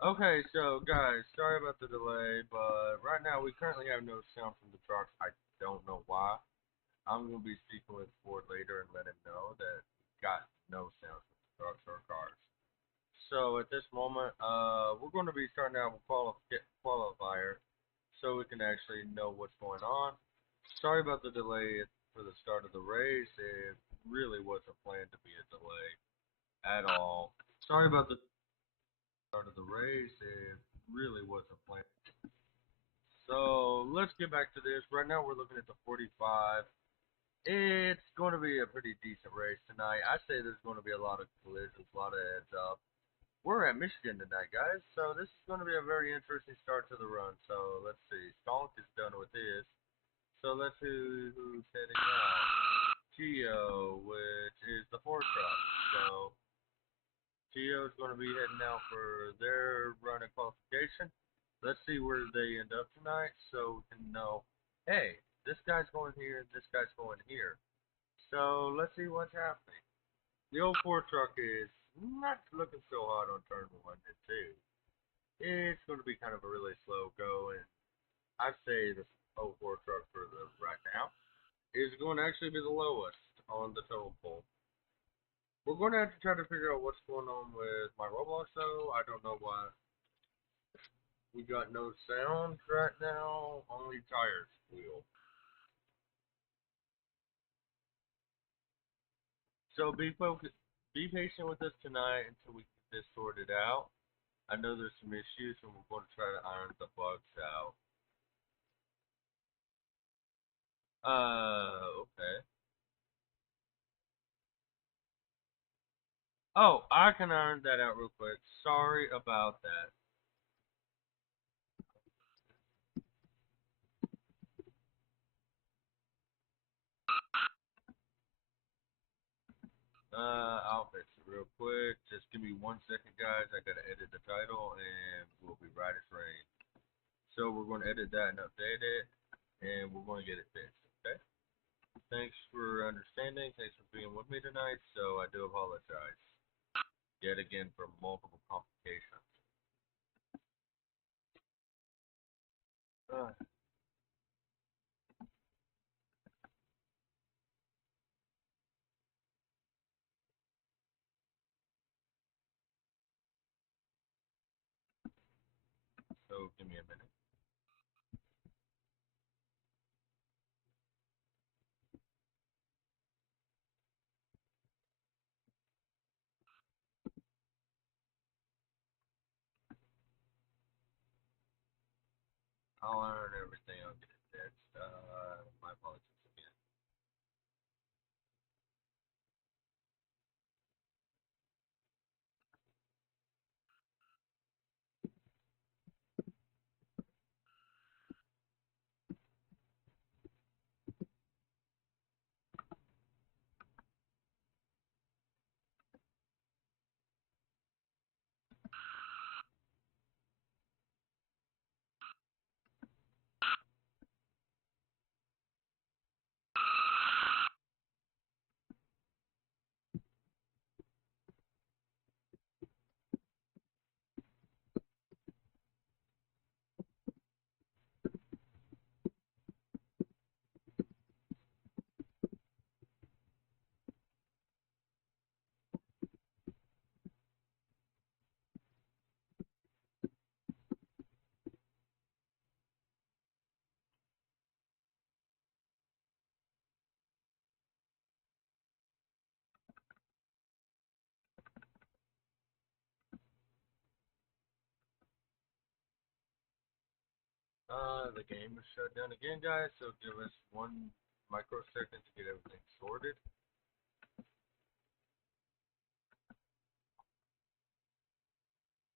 Okay, so guys, sorry about the delay, but right now we currently have no sound from the trucks. I don't know why. I'm gonna be speaking with Ford later and let him know that we got no sound from the trucks or cars. So at this moment, we're going to be starting out with qualifier, so we can actually know what's going on. Sorry about the delay for the start of the race. It really wasn't planned to be a delay at all. Sorry about the start of the race. It really wasn't planned. So let's get back to this. Right now we're looking at the 45. It's going to be a pretty decent race tonight. I say there's going to be a lot of collisions, a lot of heads up. We're at Michigan tonight, guys, so this is going to be a very interesting start to the run. So let's see. Stonk is done with his. So let's see who's heading out. Geo, which is the four truck. So Geo's going to be heading out for their run and qualification. Let's see where they end up tonight so we can know, hey, this guy's going here, this guy's going here. So let's see what's happening. The old four truck is not looking so hot on turn one and two. It's going to be kind of a really slow go, and I say the old four truck for the right now is going to actually be the lowest on the total poll. We're going to have to try to figure out what's going on with my Roblox though. I don't know why we got no sound right now, only tires squeal. So be patient with us tonight until we get this sorted out. I know there's some issues, and we're going to try to iron the bugs out. Okay. Oh, I can iron that out real quick. Sorry about that. I'll fix it real quick. Just give me 1 second, guys. I gotta edit the title, and we'll be right as rain. So we're going to edit that and update it, and we're going to get it fixed. Okay. Thanks for understanding. Thanks for being with me tonight. So I do apologize yet again for multiple complications. Uh, so give me a minute. I'll iron everything. I'll get it fixed. My apologies again. The game is shut down again, guys. So give us 1 microsecond to get everything sorted.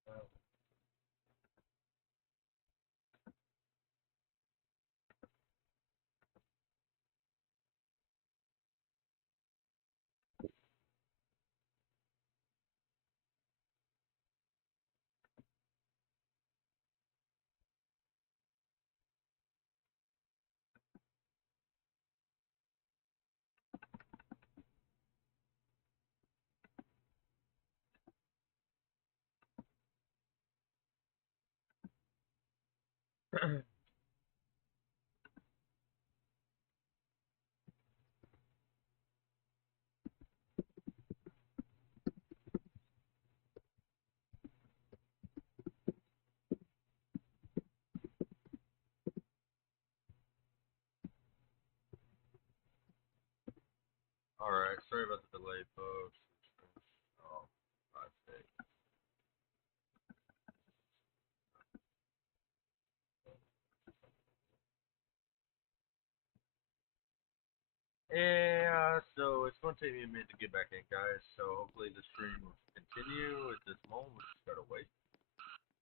Uh, Alright, sorry about the delay, folks. Oh, God's sake. Yeah, so it's going to take me a minute to get back in, guys. So hopefully the stream will continue at this moment. We just gotta wait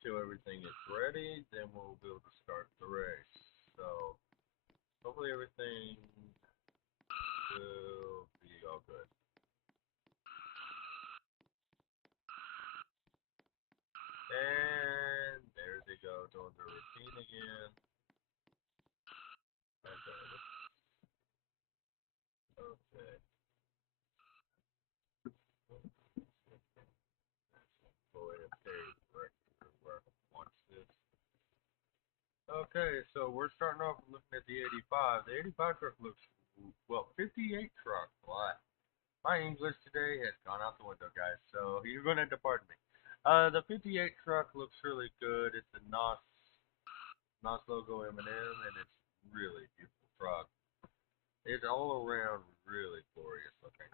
till everything is ready, then we'll be able to start the race. So hopefully everything will be all good. And there they go, doing the routine again. Okay. Go ahead and pay directly where I want this. Okay, so we're starting off looking at the 85. The 85 truck looks, well, 58 truck. What? My English today has gone out the window, guys, so you're going to have to pardon me. The 58 truck looks really good. It's a NOS logo M&M, and it's really beautiful truck. It's all around really glorious looking.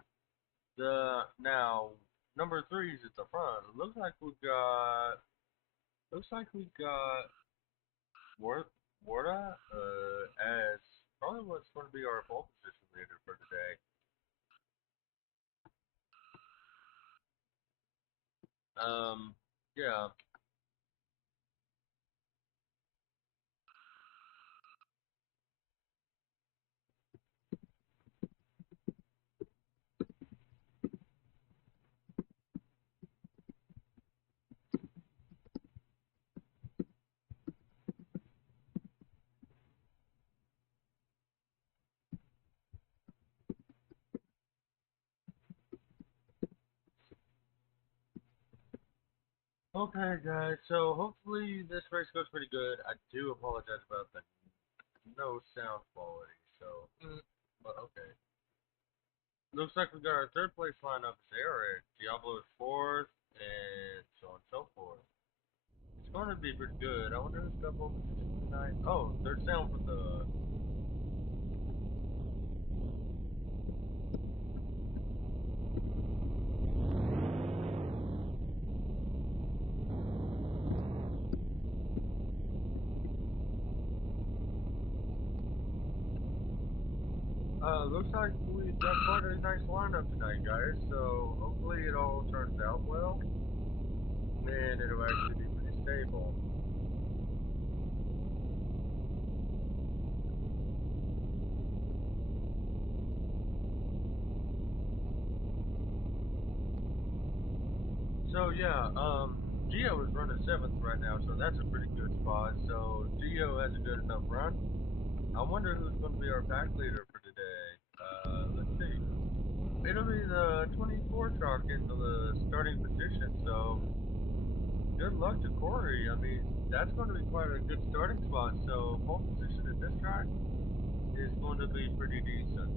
Now number three is at the front. It looks like we got Warda as probably what's going to be our pole position leader for today. Yeah. Okay, guys. So hopefully this race goes pretty good. I do apologize about the no sound quality. So, but okay. Looks like we got our third place lineup is Eric, Diablo is fourth, and so on and so forth. It's going to be pretty good. I wonder who's got pole position tonight. Oh, there's sound from the. Looks like we've got quite a nice lineup tonight, guys. So hopefully it all turns out well, and it'll actually be pretty stable. So yeah, Gio is running seventh right now, so that's a pretty good spot. So Gio has a good enough run. I wonder who's going to be our pack leader for today. Let's see. It'll be the 24 truck in the starting position. So good luck to Corey. I mean, that's going to be quite a good starting spot. So pole position at this track is going to be pretty decent.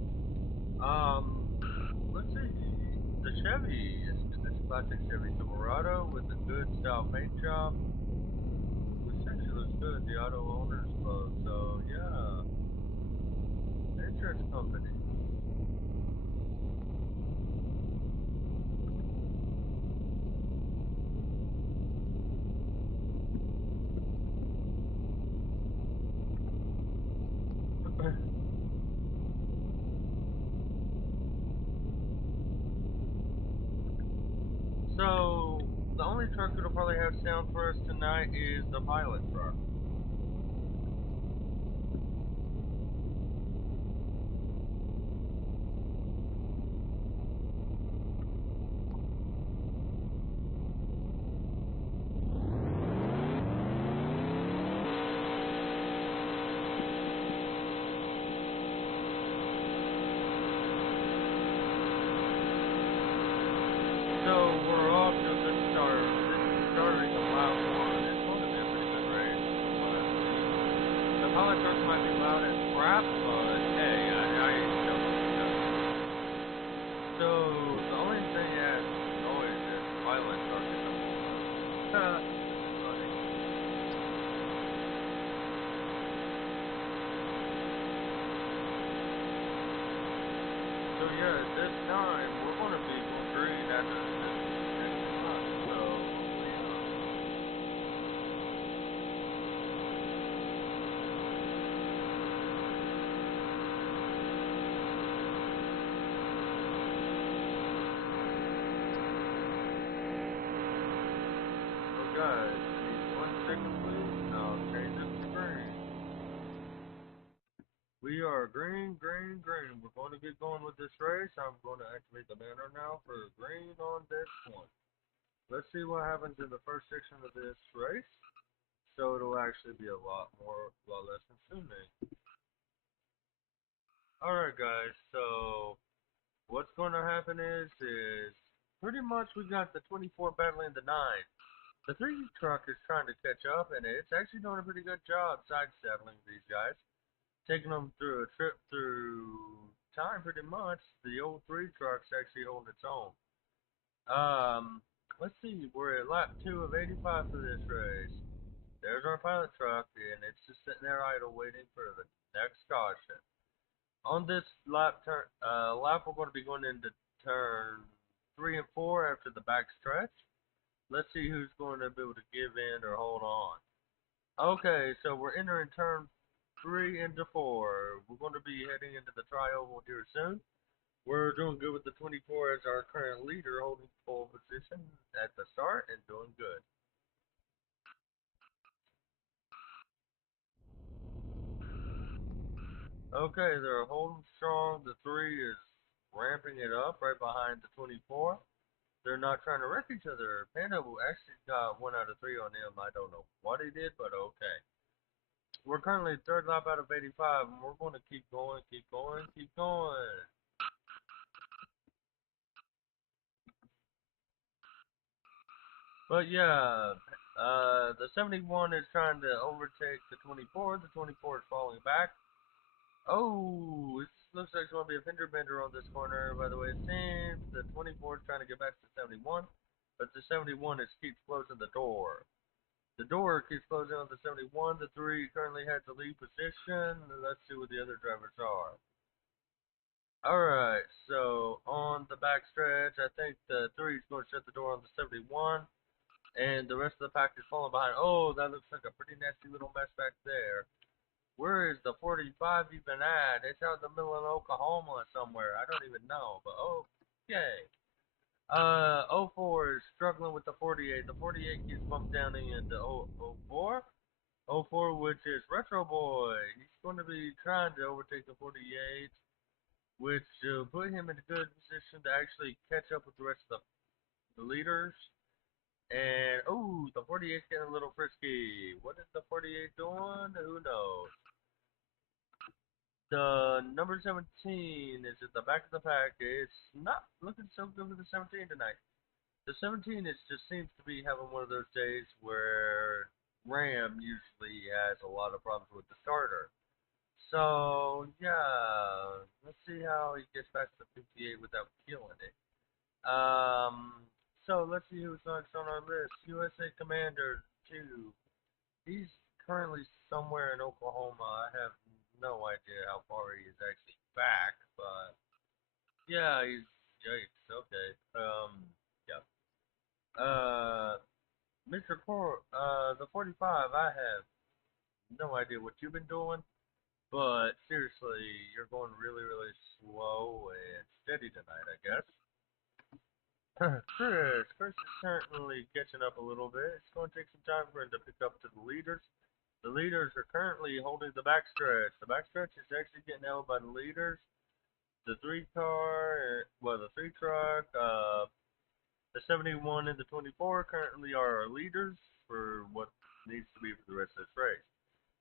Um, let's see. The Chevy is this classic Chevy Silverado with a good style paint job, which actually looks good. The Auto Owners Club. So yeah, insurance company. So the only truck that'll probably have sound for us tonight is the pilot truck. So we're off to a good start. This is starting a lap one. It's going to be a pretty good race. Pilot trucks might be loud as crap, but hey, I don't know. So the only thing that noise is pilot truck in the moment. This is funny. So yeah, this time we're gonna be going green after this next few months. So hopefully, oh guys, give me 1 second please, and I'll change this to green. We are green, green, green. We're going to get going with this race. I'm going to activate the banner now for green on this one. Let's see what happens in the first section of this race. So it'll actually be a lot less consuming. Alright guys, so what's going to happen is pretty much we got the 24 battling the 9. The 3 truck is trying to catch up, and it's actually doing a pretty good job sidestepping these guys, taking them through a trip through time pretty much. The old 3 truck's actually holding its own. Let's see, we're at lap 2 of 85 for this race. There's our pilot truck, and it's just sitting there idle waiting for the next caution. On this lap we're going to be going into turn 3 and 4 after the back stretch. Let's see who's going to be able to give in or hold on. Okay, so we're entering turn 3 into 4. We're going to be heading into the tri-oval here soon. We're doing good with the 24 as our current leader, holding pole position at the start and doing good. Okay, they're holding strong. The 3 is ramping it up right behind the 24. They're not trying to wreck each other. Panda actually got 1 out of 3 on him. I don't know what he did, but okay. We're currently third lap out of 85, and we're going to keep going, keep going, keep going. But yeah, the 71 is trying to overtake the 24. The 24 is falling back. Oh, this looks like it's going to be a fender bender on this corner. By the way, it seems the 24 is trying to get back to 71, but the 71 is keeps closing the door. The door keeps closing on the 71. The 3 currently has the lead position. Let's see what the other drivers are. Alright, so on the back stretch, I think the 3 is going to shut the door on the 71. And the rest of the pack is falling behind. Oh, that looks like a pretty nasty little mess back there. Where is the 45 even at? It's out in the middle of Oklahoma somewhere. I don't even know, but okay. Oh 04 is struggling with the 48. The 48 keeps bumped down into 04. Oh 04, which is Retro Boy. He's going to be trying to overtake the 48, which will put him in a good position to actually catch up with the rest of the leaders. And, oh, the 48's getting a little frisky. What is the 48 doing? Who knows? The number 17 is at the back of the pack. It's not looking so good for the 17 tonight. The 17 is just seems to be having one of those days where Ram usually has a lot of problems with the starter. So, yeah, let's see how he gets back to 58 without killing it. So let's see who's next on our list. USA Commander 2. He's currently somewhere in Oklahoma. I have no idea how far he is actually back, but yeah, he's yikes. Okay. Yeah. Mr. The 45. I have no idea what you've been doing, but seriously, you're going really, really slow and steady tonight, I guess. Chris is certainly catching up a little bit. It's going to take some time for him to pick up to the leaders. The leaders are currently holding the backstretch. The backstretch is actually getting held by the leaders. The 3 car, well, the 3 truck, the 71 and the 24 currently are our leaders for what needs to be for the rest of this race.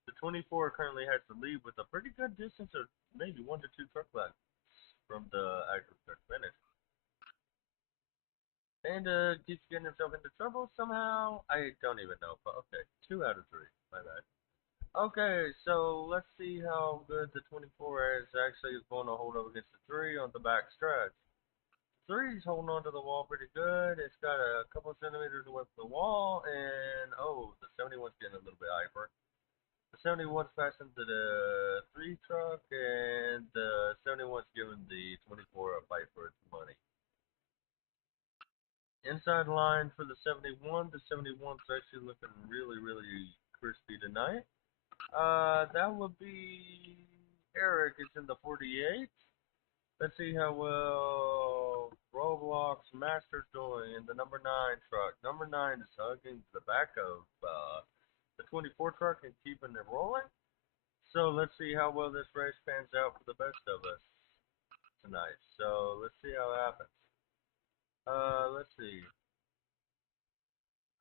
The 24 currently has the lead with a pretty good distance of maybe 1 to 2 truck lengths from the actual finish. And keeps getting himself into trouble somehow. I don't even know, but okay. 2 out of 3. My bad. Okay, so let's see how good the 24 is actually going to hold up against the 3 on the back stretch. 3's holding on to the wall pretty good. It's got a couple centimeters away from the wall, and oh, the 71's getting a little bit hyper. The 71's passing to the 3 truck, and the 71's giving the 24 a fight for its money. Inside line for the 71. The 71's actually looking really, really crispy tonight. That would be Eric is in the 48. Let's see how well Roblox Master's doing in the number 9 truck. Number 9 is hugging the back of the 24 truck and keeping it rolling. So let's see how well this race pans out for the best of us tonight. So let's see how it happens. Let's see.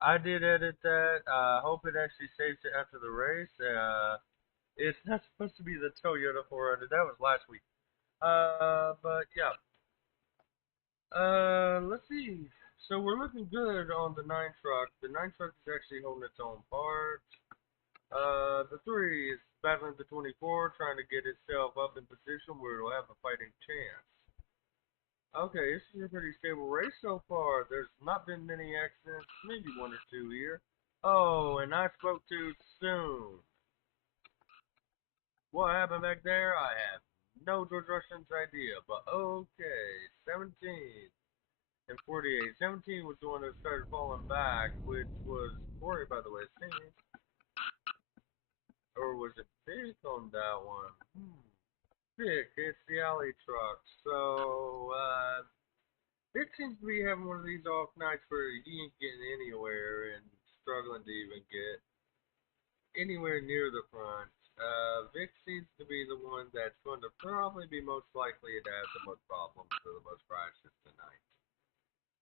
I did edit that. I hope it actually saves it after the race. It's not supposed to be the Toyota 400. That was last week. But yeah. Let's see. So we're looking good on the 9 truck. The 9 truck is actually holding its own parts. The 3 is battling the 24, trying to get itself up in position where it'll have a fighting chance. Okay, this is a pretty stable race so far. There's not been many accidents, maybe one or two here. Oh, and I spoke too soon. What happened back there? I have no George Russian's idea, but okay. 17 and 48. 17 was the one that started falling back, which was Corey, by the way, it seems. Or was it Vic on that one? Vic, it's the alley truck. So, Vic seems to be having one of these off nights where he ain't getting anywhere and struggling to even get anywhere near the front. Vic seems to be the one that's going to probably be most likely to have the most problems or the most crashes tonight.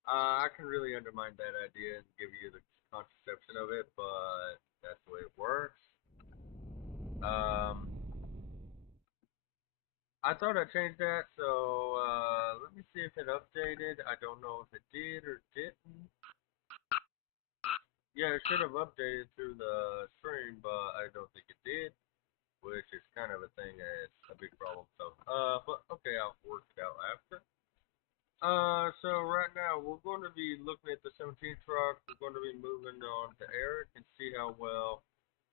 I can really undermine that idea and give you the contraception of it, but that's the way it works. Um, I thought I changed that, so let me see if it updated. I don't know if it did or didn't. Yeah, it should have updated through the stream, but I don't think it did, which is kind of a thing that's a big problem. So, but okay, I'll work it out after. So right now we're going to be looking at the 17 truck. We're going to be moving on to Eric and see how well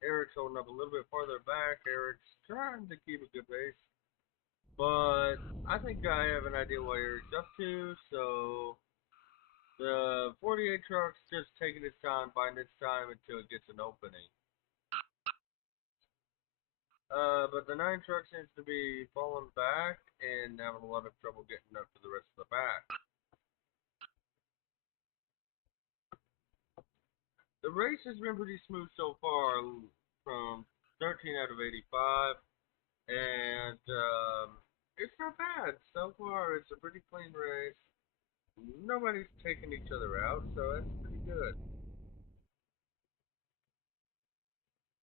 Eric's holding up a little bit farther back. Eric's trying to keep a good pace, but I think I have an idea what Eric's up to. So the 48 truck's just taking its time, biding its time until it gets an opening. But the 9 truck seems to be falling back and having a lot of trouble getting up to the rest of the back. The race has been pretty smooth so far, from 13 out of 85, and it's not bad so far. It's a pretty clean race. Nobody's taking each other out, so that's pretty good.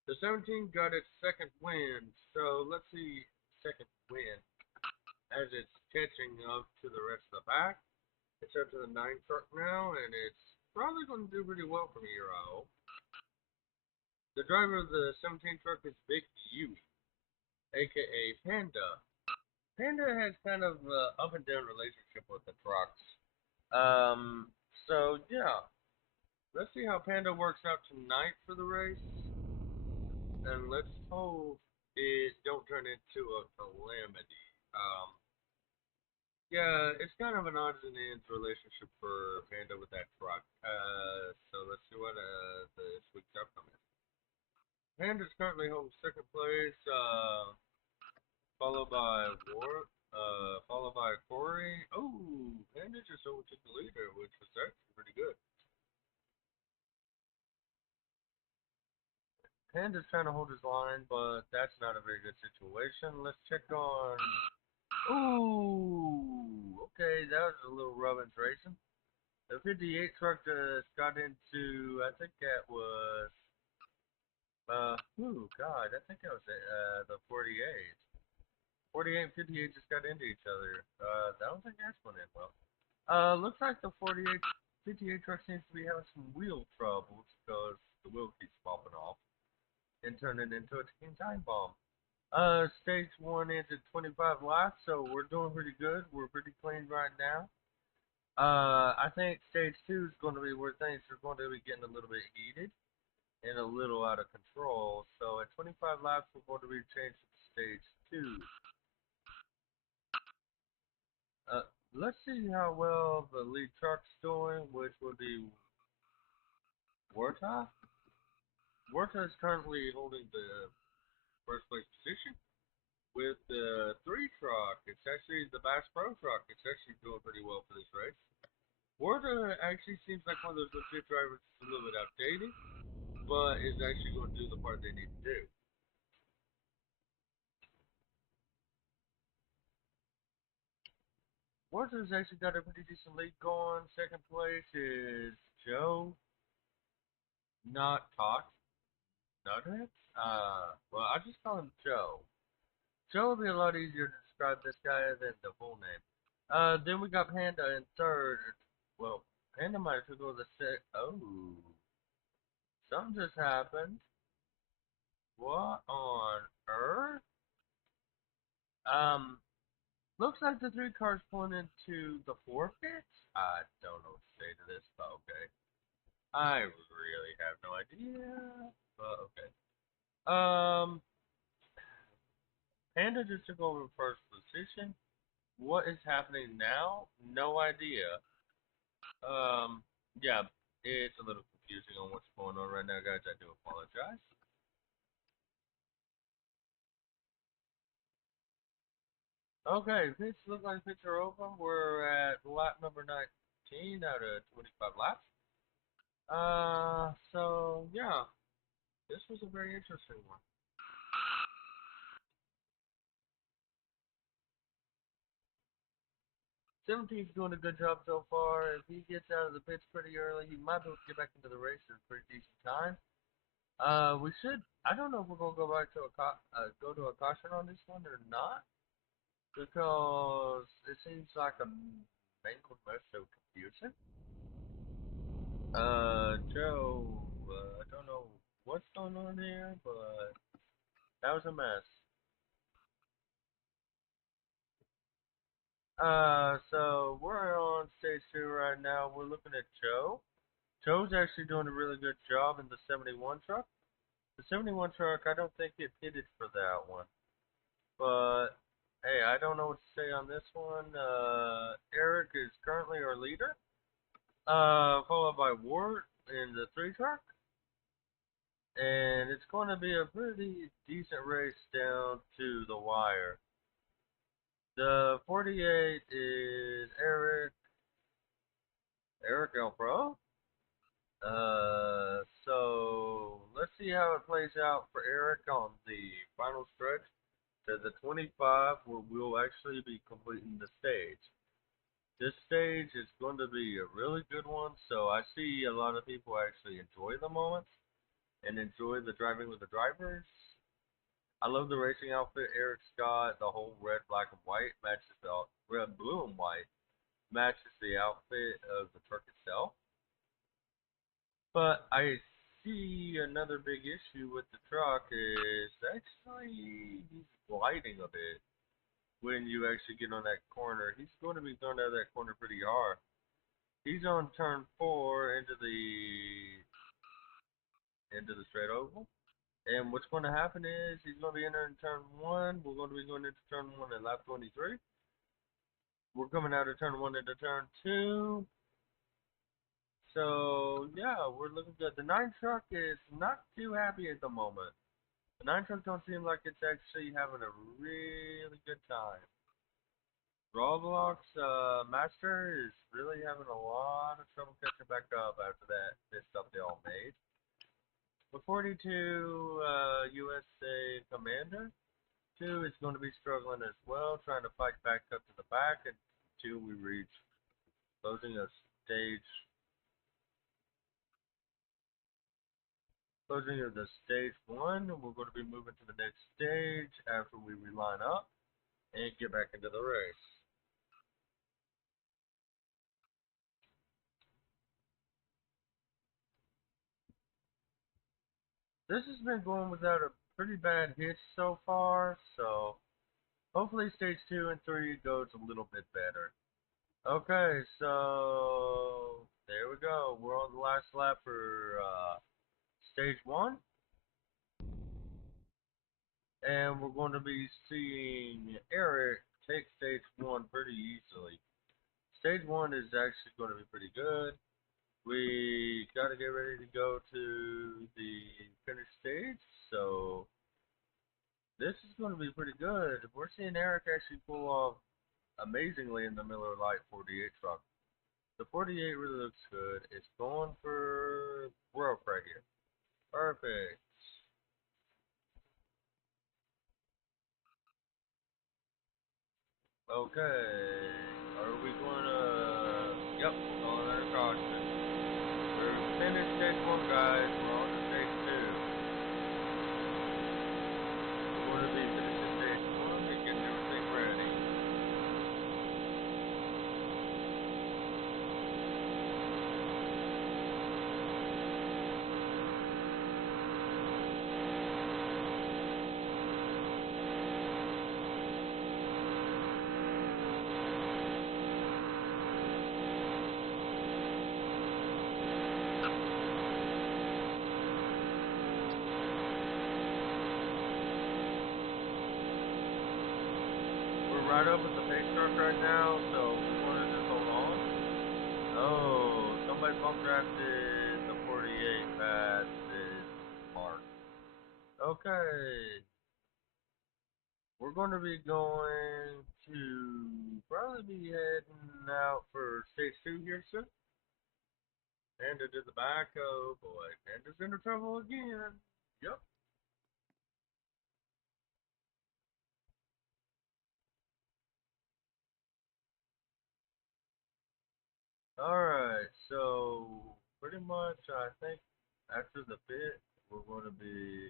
The 17 got its second win, so let's see second win as it's catching up to the rest of the pack. It's up to the 9 truck now, and it's probably going to do pretty well from here, I hope. The driver of the 17 truck is Big U, aka Panda. Panda has kind of an up and down relationship with the trucks. Um, so yeah, let's see how Panda works out tonight for the race, and let's hope it don't turn into a calamity. Um, yeah, it's kind of an odds and ends relationship for Panda with that truck. So let's see what this week's outcome is. Panda's currently holding second place. Followed by followed by Corey. Oh, Panda just overtook the leader, which was actually pretty good. Panda's trying to hold his line, but that's not a very good situation. Let's check on. Ooh, okay, that was a little Robbins racing. The 58 truck just got into, I think that was, God, I think that was the 48. 48 and 58 just got into each other. I don't think that's going in well. Looks like the 48, 58 truck seems to be having some wheel troubles because the wheel keeps popping off. and turn it into a ticking time bomb. Stage one is at 25 laps, so we're doing pretty good. We're pretty clean right now. I think stage two is going to be where things are going to be getting a little bit heated and a little out of control. So at 25 laps, we're going to be changing to stage two. Uh, let's see how well the lead truck's doing, which will be Warta. Warta is currently holding the first place position with the three truck. It's actually the Bass Pro truck. It's actually doing pretty well for this race. Warta actually seems like one of those legit drivers that's a little bit outdated, but is actually going to do the part they need to do. Warta's actually got a pretty decent lead going. Second place is Joe, not Talk, Nuthead. Well, I just call him Joe. Joe will be a lot easier to describe this guy than the full name. Then we got Panda in third. Well, Panda might have to go to the sixth. Oh, something just happened. What on earth? Um, looks like the three cars pulling into the forfeit. I don't know what to say to this, but okay. I really have no idea, but okay. Um, Panda just took over first position. What is happening now? No idea. Um, yeah, it's a little confusing on what's going on right now, guys. I do apologize. Okay, pits look like pits are open. We're at lap number 19 out of 25 laps. So yeah, this was a very interesting one. 17's doing a good job so far. If he gets out of the pits pretty early, he might be able to get back into the race at a pretty decent time. We should. I don't know if we're gonna go back to go to a caution on this one or not, because it seems like a mangled mess of confusion. Joe, I don't know what's going on here, but that was a mess. So we're on stage two right now. We're looking at Joe. Joe's actually doing a really good job in the 71 truck. The 71 truck, I don't think it pitted for that one. But, hey, I don't know what to say on this one. Eric is currently our leader. Followed by Ward in the 3 truck. And it's going to be a pretty decent race down to the wire. The 48 is Eric L. Pro. So let's see how it plays out for Eric on the final stretch to the 25, where we'll actually be completing the stage. This stage is going to be a really good one, so I see a lot of people actually enjoy the moments and enjoy the driving with the drivers. I love the racing outfit Eric's got. The whole red, black, and white matches the red, blue, and white matches the outfit of the truck itself. But I see another big issue with the truck is actually he's gliding a bit when you actually get on that corner. He's going to be thrown out of that corner pretty hard. He's on turn 4 into the straight oval. And what's going to happen is he's going to be entering turn 1. We're going to be going into turn 1 at lap 23. We're coming out of turn 1 into turn 2. So, yeah, we're looking good. The 9 truck is not too happy at the moment. The 9 truck don't seem like it's actually having a really good time. Roblox Master is really having a lot of trouble catching back up after this stuff they all made. The 42 USA Commander 2 is going to be struggling as well, trying to fight back up to the back until we reach closing of stage closing of the stage 1. We're going to be moving to the next stage after we reline up and get back into the race. This has been going without a pretty bad hitch so far, so hopefully stage 2 and 3 goes a little bit better. Okay, so there we go. We're on the last lap for stage 1, and we're going to be seeing Eric take stage 1 pretty easily. Stage 1 is actually going to be pretty good. We got to get ready to go to the finish stage, so this is going to be pretty good. We're seeing Eric actually pull off amazingly in the Miller Lite 48 truck. The 48 really looks good. It's going for broke right here. Perfect. Okay. Are we going to... Yep, we're calling it a caution. We're finished stage 1, guys. We're on to stage 2. We're going to be finishing stage 1 and getting everything ready. We're right up with the pace truck right now, so we're going to just hold on. Oh, somebody bump drafted the 48 past this mark. Okay. We're going to be going to probably be heading out for stage 2 here soon. Panda to the back. Oh boy. Panda's into trouble again. Yep. Alright, so pretty much I think after the pit, we're going to be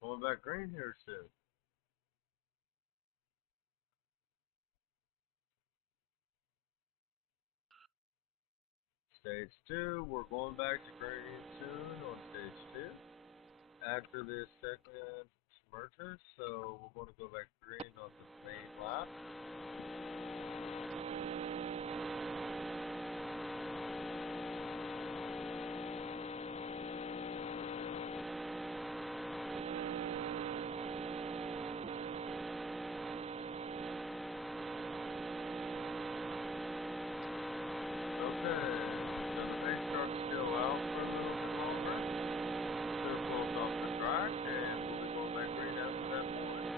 going back green here soon. Stage 2, we're going back to green soon on stage 2. After this second merger, so we're going to go back green on this main lap. Okay, so the pace truck's still out for a little bit longer. Could pull us off the track, and we'll be going back green after that point.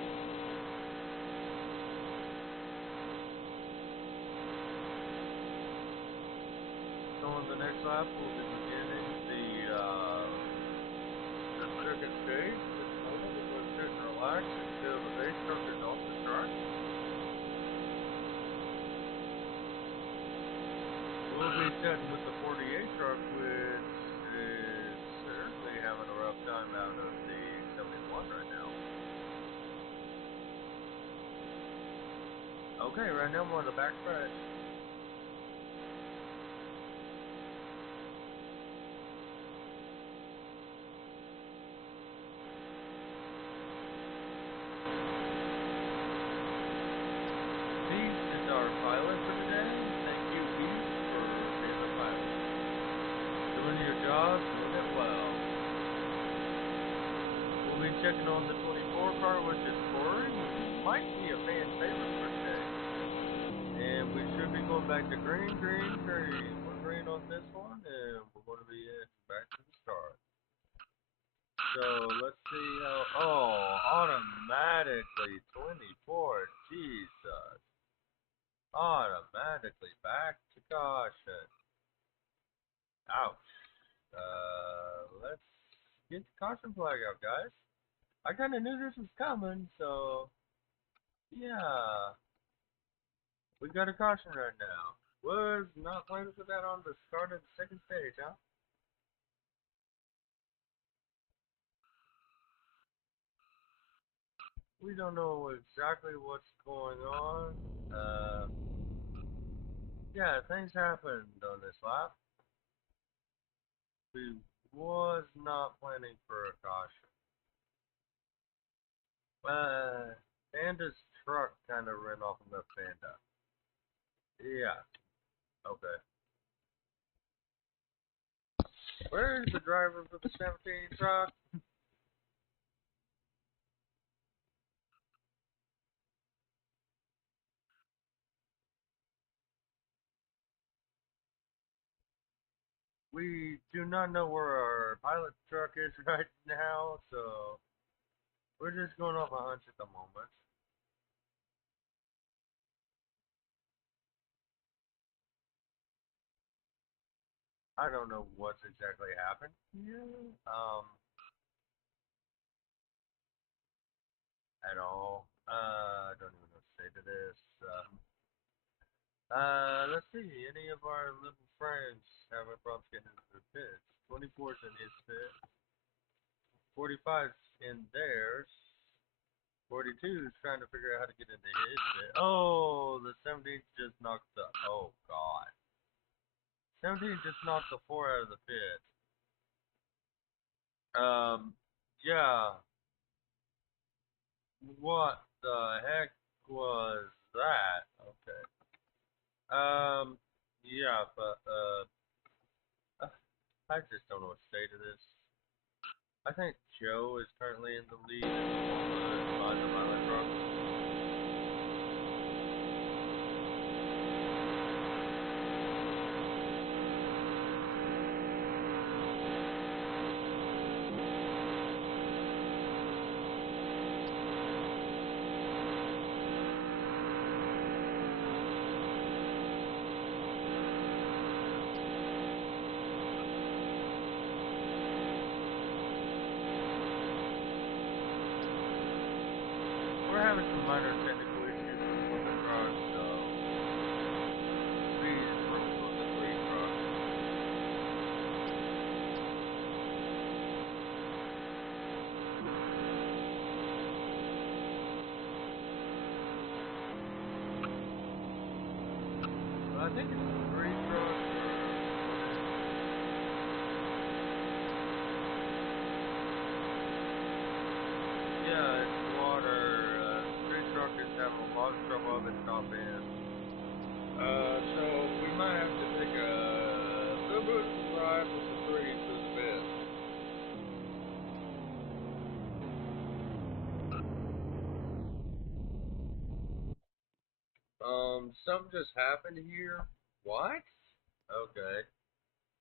So on the next lap, we'll be beginning the second stage. At this moment, we're going to sit and relax until the pace truck is off the track. We'll be setting with the 48 truck, which is certainly having a rough time out of the 71 right now. Okay, right now we're on the back stretch. Beast is our pilot for today. Thank you, Beast, for being the pilot. Doing your job, doing it well. We'll be checking on the 24 car, which is Corey, who might be a fan favorite for today. And we should be going back to green, green, green. We're green on this one, and we're going to be back to the start. So let's see how. Oh, automatically 24. Jesus. Automatically back to caution. Ouch. Let's get the caution flag out, guys. I kind of knew this was coming, so yeah. We got a caution right now. Was not planning for that on the start of the second stage, huh? We don't know exactly what's going on. Yeah, things happened on this lap. We was not planning for a caution. Panda's truck kind of ran off in the Panda. Yeah. Okay. Where's the driver for the 17 truck? We do not know where our pilot truck is right now, so we're just going off a hunch at the moment. I don't know what's exactly happened here, at all. I don't even know what to say to this. Let's see. Any of our little friends having problems getting into the pits? 24's in his pit. 45's in theirs. 42's trying to figure out how to get into his pit. Oh, the 17th just knocked the. Oh, God. 17 just knocked the 4 out of the pit. Um, yeah. What the heck was that? Okay. Um, yeah, but, I just don't know what to say to this. I think Joe is currently in the lead at the moment behind the pilot truck. We're having some minor technical issues with one of the trucks, so please roll with the 3 truck. But I think it's the 3 truck. Yeah, it's water. The 3 truck is having a lot of trouble up its top end. So we might have to take a little bit of a ride with the 3 through the pit. Something just happened here. What? Okay.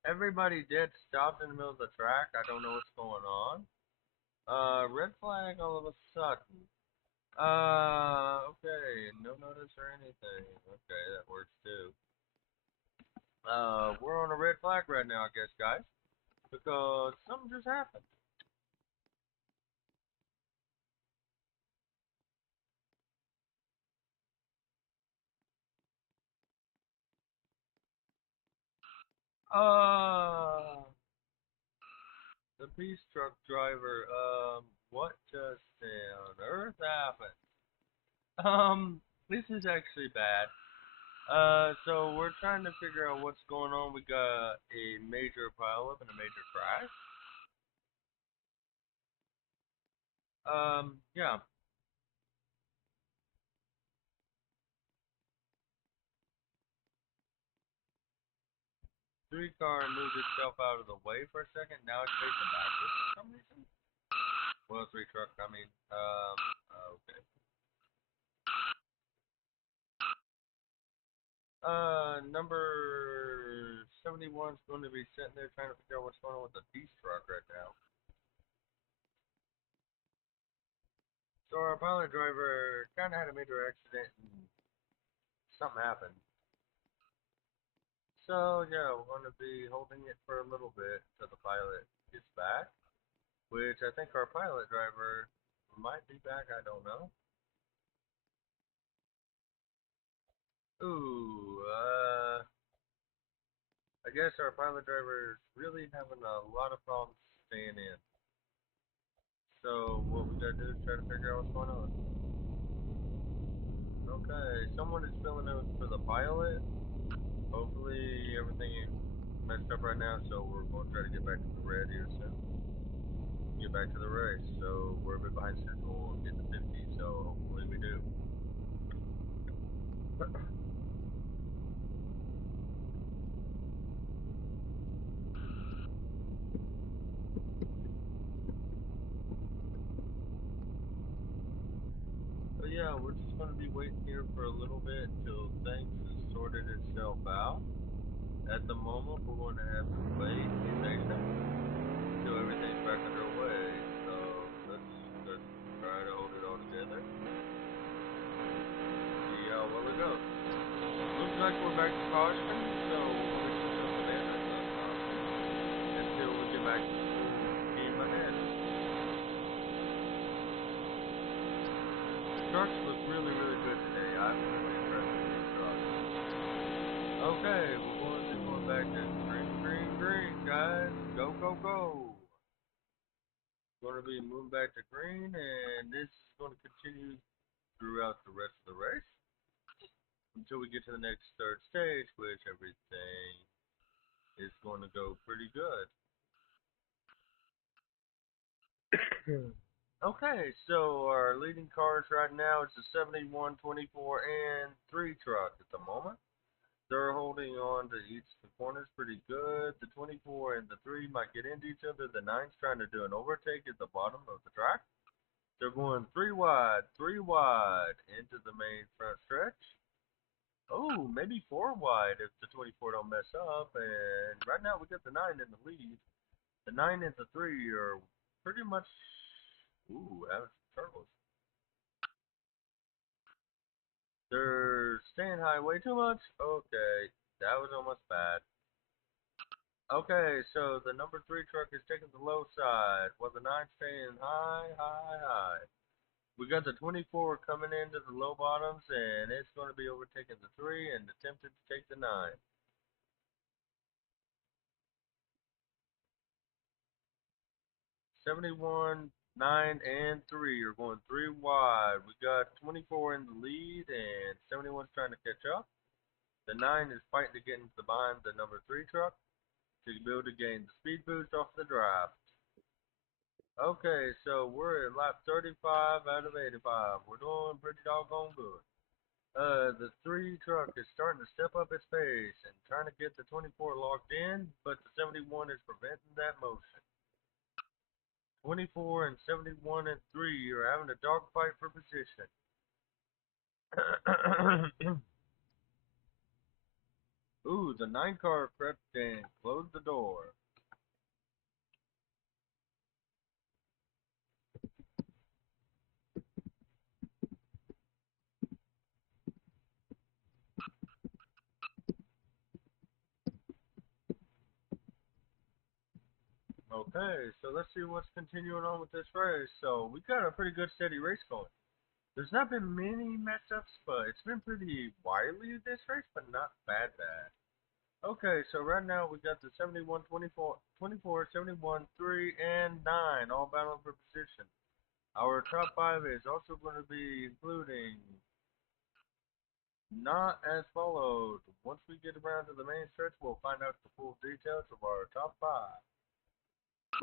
Everybody did stop in the middle of the track. I don't know what's going on. Red flag all of a sudden. Okay. No notice or anything. Okay, that works too. We're on a red flag right now, I guess, guys, because something just happened. Uh, the peace truck driver, what just on earth happened? This is actually bad. So we're trying to figure out what's going on. We got a major pileup and a major crash. Yeah. 3 car moved itself out of the way for a second. Now it's facing backwards for some reason. Well, 3 truck, I mean, okay. Number 71 is going to be sitting there trying to figure out what's going on with the peace truck right now. So our pilot driver kind of had a major accident and something happened. So yeah, we're going to be holding it for a little bit till the pilot gets back, which I think our pilot driver might be back. I don't know. Ooh, I guess our pilot driver is really having a lot of problems staying in. So what we gotta do is try to figure out what's going on. Okay, someone is filling in for the pilot. Hopefully everything is messed up right now, so we're going to try to get back to the red here soon. Get back to the race. So we're a bit behind schedule. We'll get to 15 yeah, we're just gonna be waiting here for a little bit till things have sorted itself out. At the moment, we're going to have to wait, be patient until everything's back underway. So let's try to hold it all together. See how well it goes. Looks like we're back to caution, so we'll be pushing up the bandits until we get back to full steam ahead. Trucks look really, really good today. I'm really impressed with these trucks. Okay, we're going to be going back to green, green, green, guys. Go, go, go. Going to be moving back to green, and this is going to continue throughout the rest of the race until we get to the next third stage, which everything is going to go pretty good. Okay, so our leading cars right now is the 71, 24, and 3 truck at the moment. They're holding on to each of the corners pretty good. The 24 and the 3 might get into each other. The 9's trying to do an overtake at the bottom of the track. They're going 3 wide into the main front stretch. Oh, maybe 4 wide if the 24 don't mess up. And right now we got the 9 in the lead. The 9 and the 3 are pretty much, having some troubles. They're staying high way too much. Okay, that was almost bad. Okay, so the number 3 truck is taking the low side, while the 9's staying high, high, high. We got the 24 coming into the low bottoms, and it's going to be overtaking the 3 and attempting to take the 9. 71, 9, and 3 are going 3 wide. We got 24 in the lead, and 71's trying to catch up. The 9 is fighting to get into the behind the number 3 truck to be able to gain the speed boost off the draft. Okay, so we're at lap 35 out of 85. We're doing pretty doggone good. The 3 truck is starting to step up its pace and trying to get the 24 locked in, but the 71 is preventing that motion. 24 and 71 and 3 are having a dogfight for position. Ooh, the 9 car crept in, closed the door. Okay, so let's see what's continuing on with this race. So we got a pretty good steady race going. There's not been many mess ups, but it's been pretty wily this race, but not bad bad. Okay, so right now we got the 71, 24, 24, 71, 3, and 9 all battling for position. Our top 5 is also going to be including not as followed. Once we get around to the main stretch, we'll find out the full details of our top 5.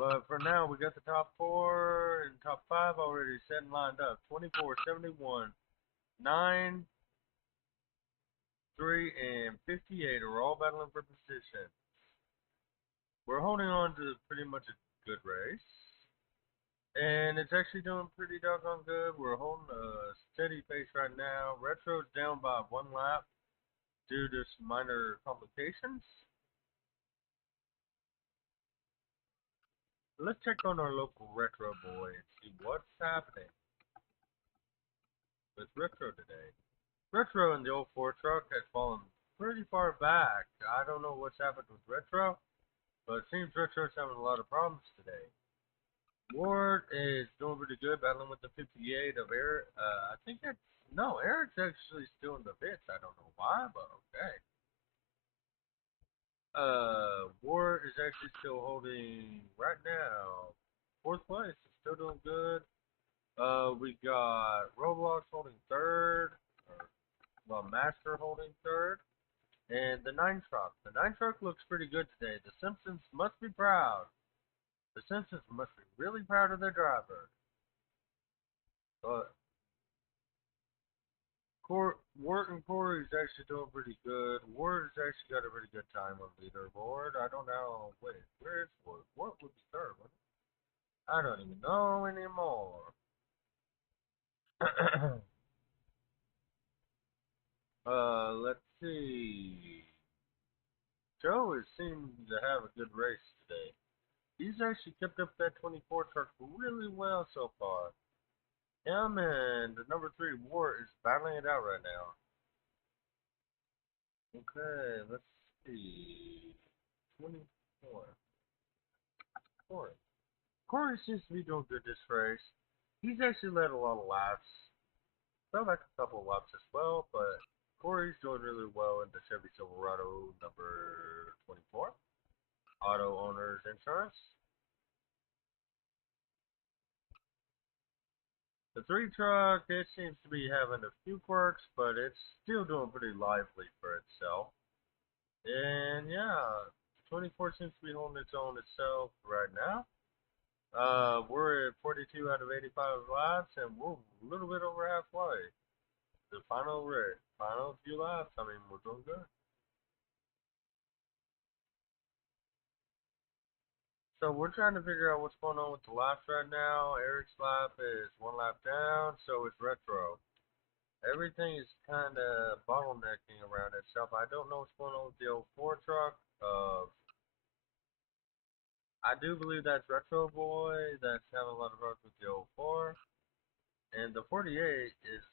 But for now, we got the top 4 and top 5 already set and lined up. 24, 71, 9, 3, and 58 are all battling for position. We're holding on to pretty much a good race. And it's actually doing pretty doggone good. We're holding a steady pace right now. Retro's down by 1 lap due to some minor complications. Let's check on our local Retro boy and see what's happening with Retro today. Retro in the old Ford truck has fallen pretty far back. I don't know what's happened with Retro, but it seems Retro's having a lot of problems today. Ward is doing pretty good, battling with the 58 of Eric. I think that's no, Eric's actually still in the pits. I don't know why, but okay. Ward is actually still holding right now 4th place. Still doing good. We got Roblox holding 3rd, well, Master holding 3rd, and the 9 truck. The 9 truck looks pretty good today. The Simpsons must be proud. The Simpsons must be really proud of their driver. But Wart and Corey's actually doing pretty good. Ward has actually got a pretty good time on leaderboard. I don't know. Wait, where is Ward? Ward would be 3rd, wouldn't it? I don't even know anymore. Let's see. Joe is seeming to have a good race today. He's actually kept up that 24 truck really well so far. Him and the number 3 War is battling it out right now. Okay, let's see. 24. Corey. Corey seems to be doing good this race. He's actually led a lot of laps. Felt like a couple of laps as well, but Corey's doing really well in the Chevy Silverado number 24. Auto Owners Insurance. The 3 truck, it seems to be having a few quirks, but it's still doing pretty lively for itself. And yeah, 24 seems to be holding its own itself right now. We're at 42 out of 85 laps, and we're a little bit over halfway. The final few laps, I mean, we're doing good. So we're trying to figure out what's going on with the laps right now. Eric's lap is 1 lap down, so it's retro. Everything is kind of bottlenecking around itself. I don't know what's going on with the old 4 truck. I do believe that's Retro Boy that's having a lot of problems with the old 4. And the 48 is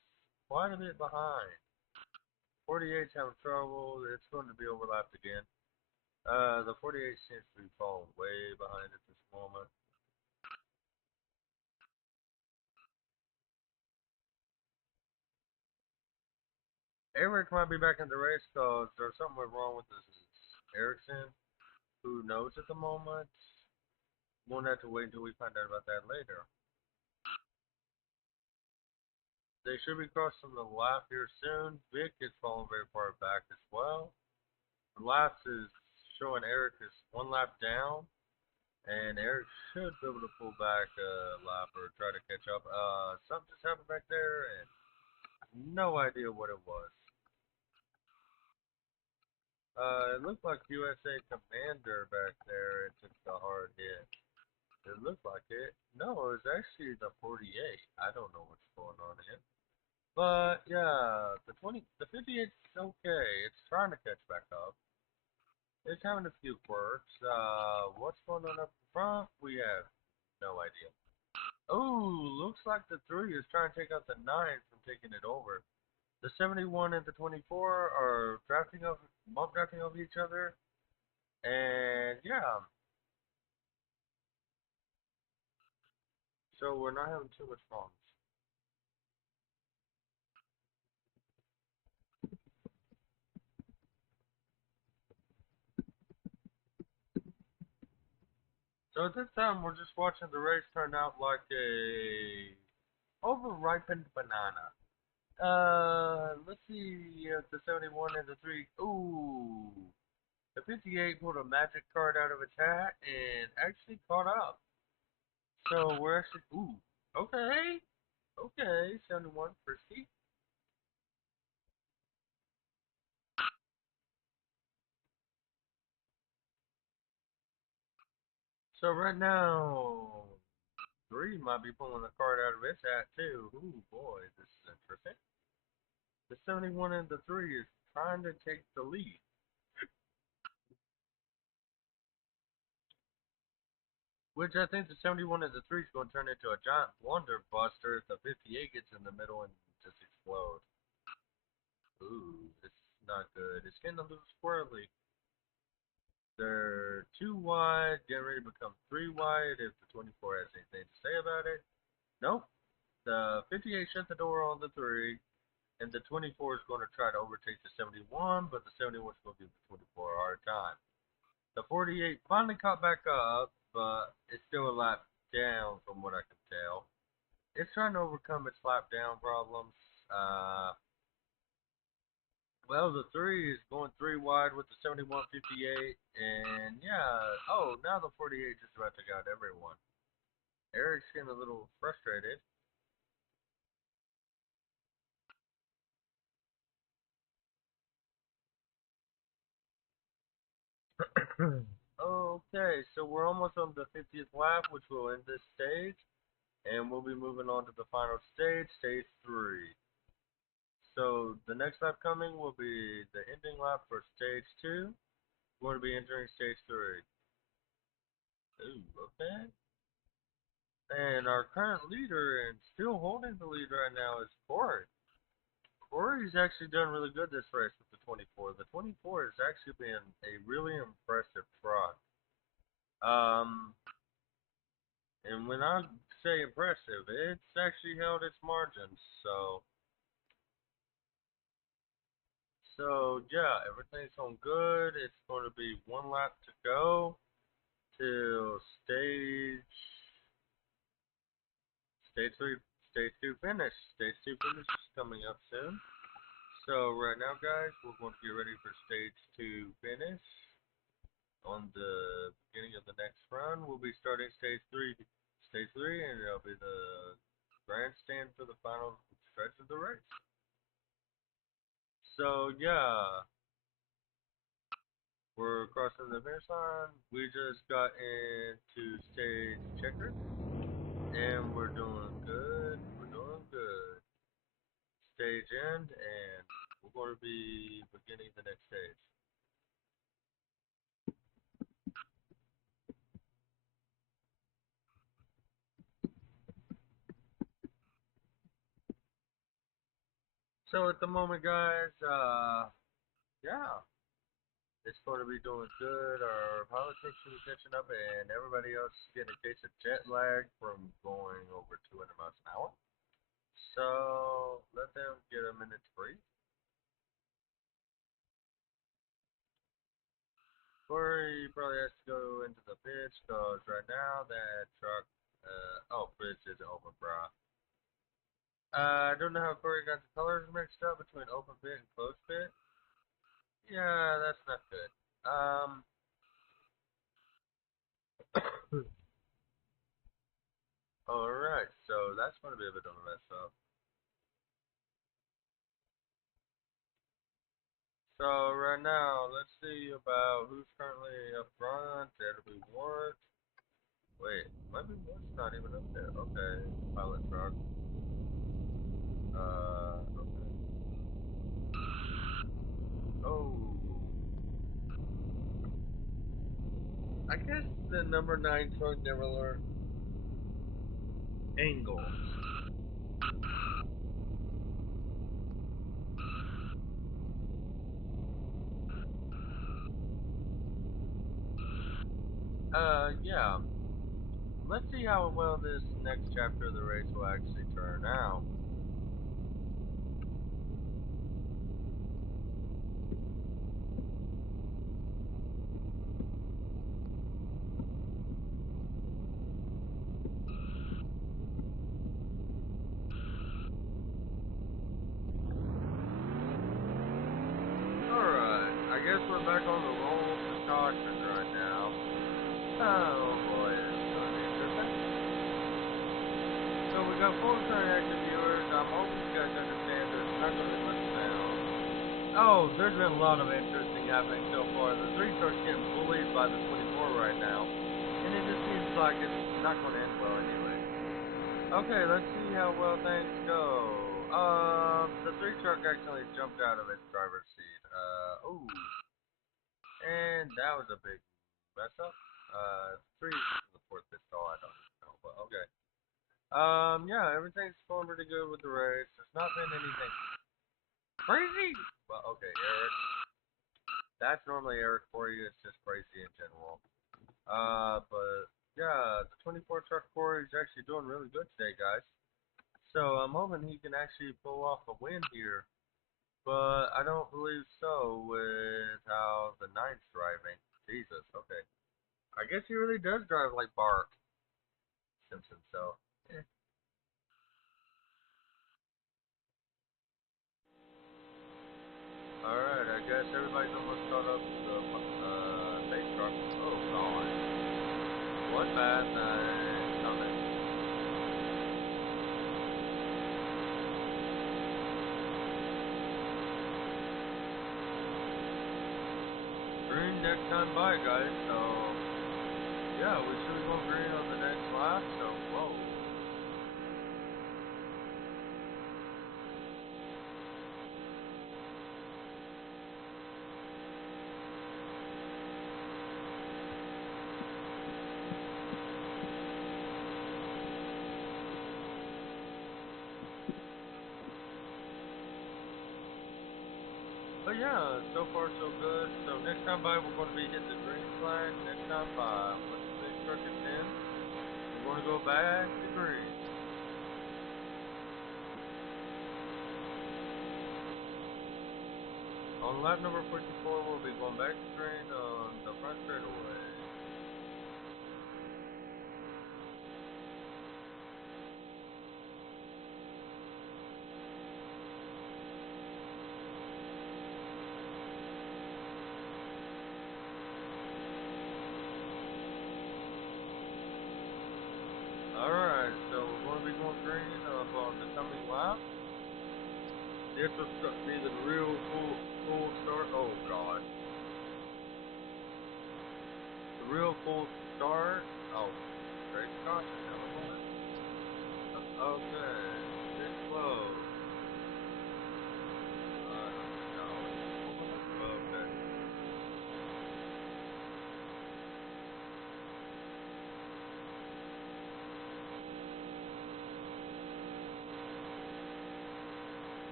quite a bit behind. 48's having trouble. It's going to be overlapped again. The 48 seems to be falling way behind at this moment. Eric might be back in the race because there's something wrong with this Erickson. Who knows at the moment? We'll have to wait until we find out about that later. They should be crossing the lap here soon. Vic is falling very far back as well. The laps is showing Eric is 1 lap down, and Eric should be able to pull back a lap or try to catch up. Something just happened back there, and no idea what it was. It looked like USA Commander back there. It took the hard hit. It looked like it. No, it was actually the 48. I don't know what's going on here. But yeah, the 58's okay. It's trying to catch back up. It's having a few quirks. What's going on up front? We have no idea. Oh, looks like the 3 is trying to take out the 9 from taking it over. The 71 and the 24 are bump drafting off each other. And yeah, so we're not having too much problems. So at this time, we're just watching the race turn out like a overripened banana. Let's see the 71 and the 3. Ooh, the 58 pulled a magic card out of its hat and actually caught up. So we're actually, okay, okay, 71 frisky. So right now, 3 might be pulling a card out of its hat too. Ooh, boy, this is interesting. The 71 and the 3 is trying to take the lead. Which I think the 71 and the 3 is going to turn into a giant blunder buster if the 58 gets in the middle and just explode. Ooh, this is not good. It's getting a little squirrely. They're 2 wide, getting ready to become 3 wide if the 24 has anything to say about it. Nope. The 58 shut the door on the 3, and the 24 is going to try to overtake the 71, but the 71 is going to give the 24 a hard time. The 48 finally caught back up, but it's still a lap down from what I can tell. It's trying to overcome its lap down problems. Uh, well, the 3 is going 3 wide with the 7158, and yeah, oh, now the 48 just about took out everyone. Eric's getting a little frustrated. Okay, so we're almost on the 50th lap, which will end this stage, and we'll be moving on to the final stage, stage 3. So the next lap coming will be the ending lap for stage 2. We're going to be entering stage 3. Ooh, okay. And our current leader and still holding the lead right now is Corey. Corey's actually done really good this race with the 24. The 24 has actually been a really impressive truck. Um, and when I say impressive, it's actually held its margins. So yeah, everything's going good. It's going to be one lap to go till stage 3, stage 2 finish. Stage 2 finish is coming up soon. So right now, guys, we're going to get ready for stage 2 finish. On the beginning of the next run, we'll be starting stage 3. Stage 3, and it'll be the grandstand for the final stretch of the race. So yeah, we're crossing the finish line. We just got into stage checker, and we're doing good. We're doing good. Stage end, and we're going to be beginning the next stage. So at the moment, guys, yeah, it's going to be doing good. Our pilot takes to be catching up, and everybody else is getting a case of jet lag from going over 200 miles an hour. So let them get a minute to breathe. Corey probably has to go into the pitch because right now that truck, oh, pitch isn't open, bro. I don't know how Corey got the colors mixed up between open pit and closed pit. Yeah, that's not good. Alright, so that's going to be a bit of a mess up. So right now, let's see about who's currently up front. That'll be Ward. Wait, maybe Ward's not even up there. Okay, pilot truck. Okay. Oh, I guess the number 9 truck never learned angles. Yeah. Let's see how well this next chapter of the race will actually turn out. Alright, I guess we're back on the roll for caution right now. Oh boy, it's gonna be interesting. So we got 4 current active viewers. I'm hoping you guys understand there's not gonna be much sound. Oh, there's been a lot of interesting happening so far. The 3 truck's getting bullied by the 24 right now. And it just seems like it's not gonna end well anyway. Okay, let's see how well things go. The 3 truck actually jumped out of its driver's seat. Ooh. And that was a big mess up. 3 is the 4th pistol, I don't know, but okay. Yeah, everything's going pretty good with the race. There's not been anything crazy. Well, okay, Eric. That's normally Eric for you. It's just crazy in general. But yeah, the 24 truck Corey is actually doing really good today, guys. So I'm hoping he can actually pull off a win here. But I don't believe so with how the Knight's driving. Jesus, okay. I guess he really does drive like Bart Simpson, so. Eh. Alright, I guess everybody's almost caught up to the base truck. Oh, God. What bad night coming. Green next time by, guys, so. Yeah, we should be going green on the next lap, so whoa. But yeah, so far so good. So next time by we're going to be hitting the green flag. Next time by, once the big truck is in, we're going to go back to green. On lap number 54, we'll be going back to green on the front straightaway. Alright, so we're going to be going green on the coming lap. This will be the real full start. Oh god. The real full start. Oh, great caution, never mind. Okay, it's close. I don't even know. It's pulling up. Okay.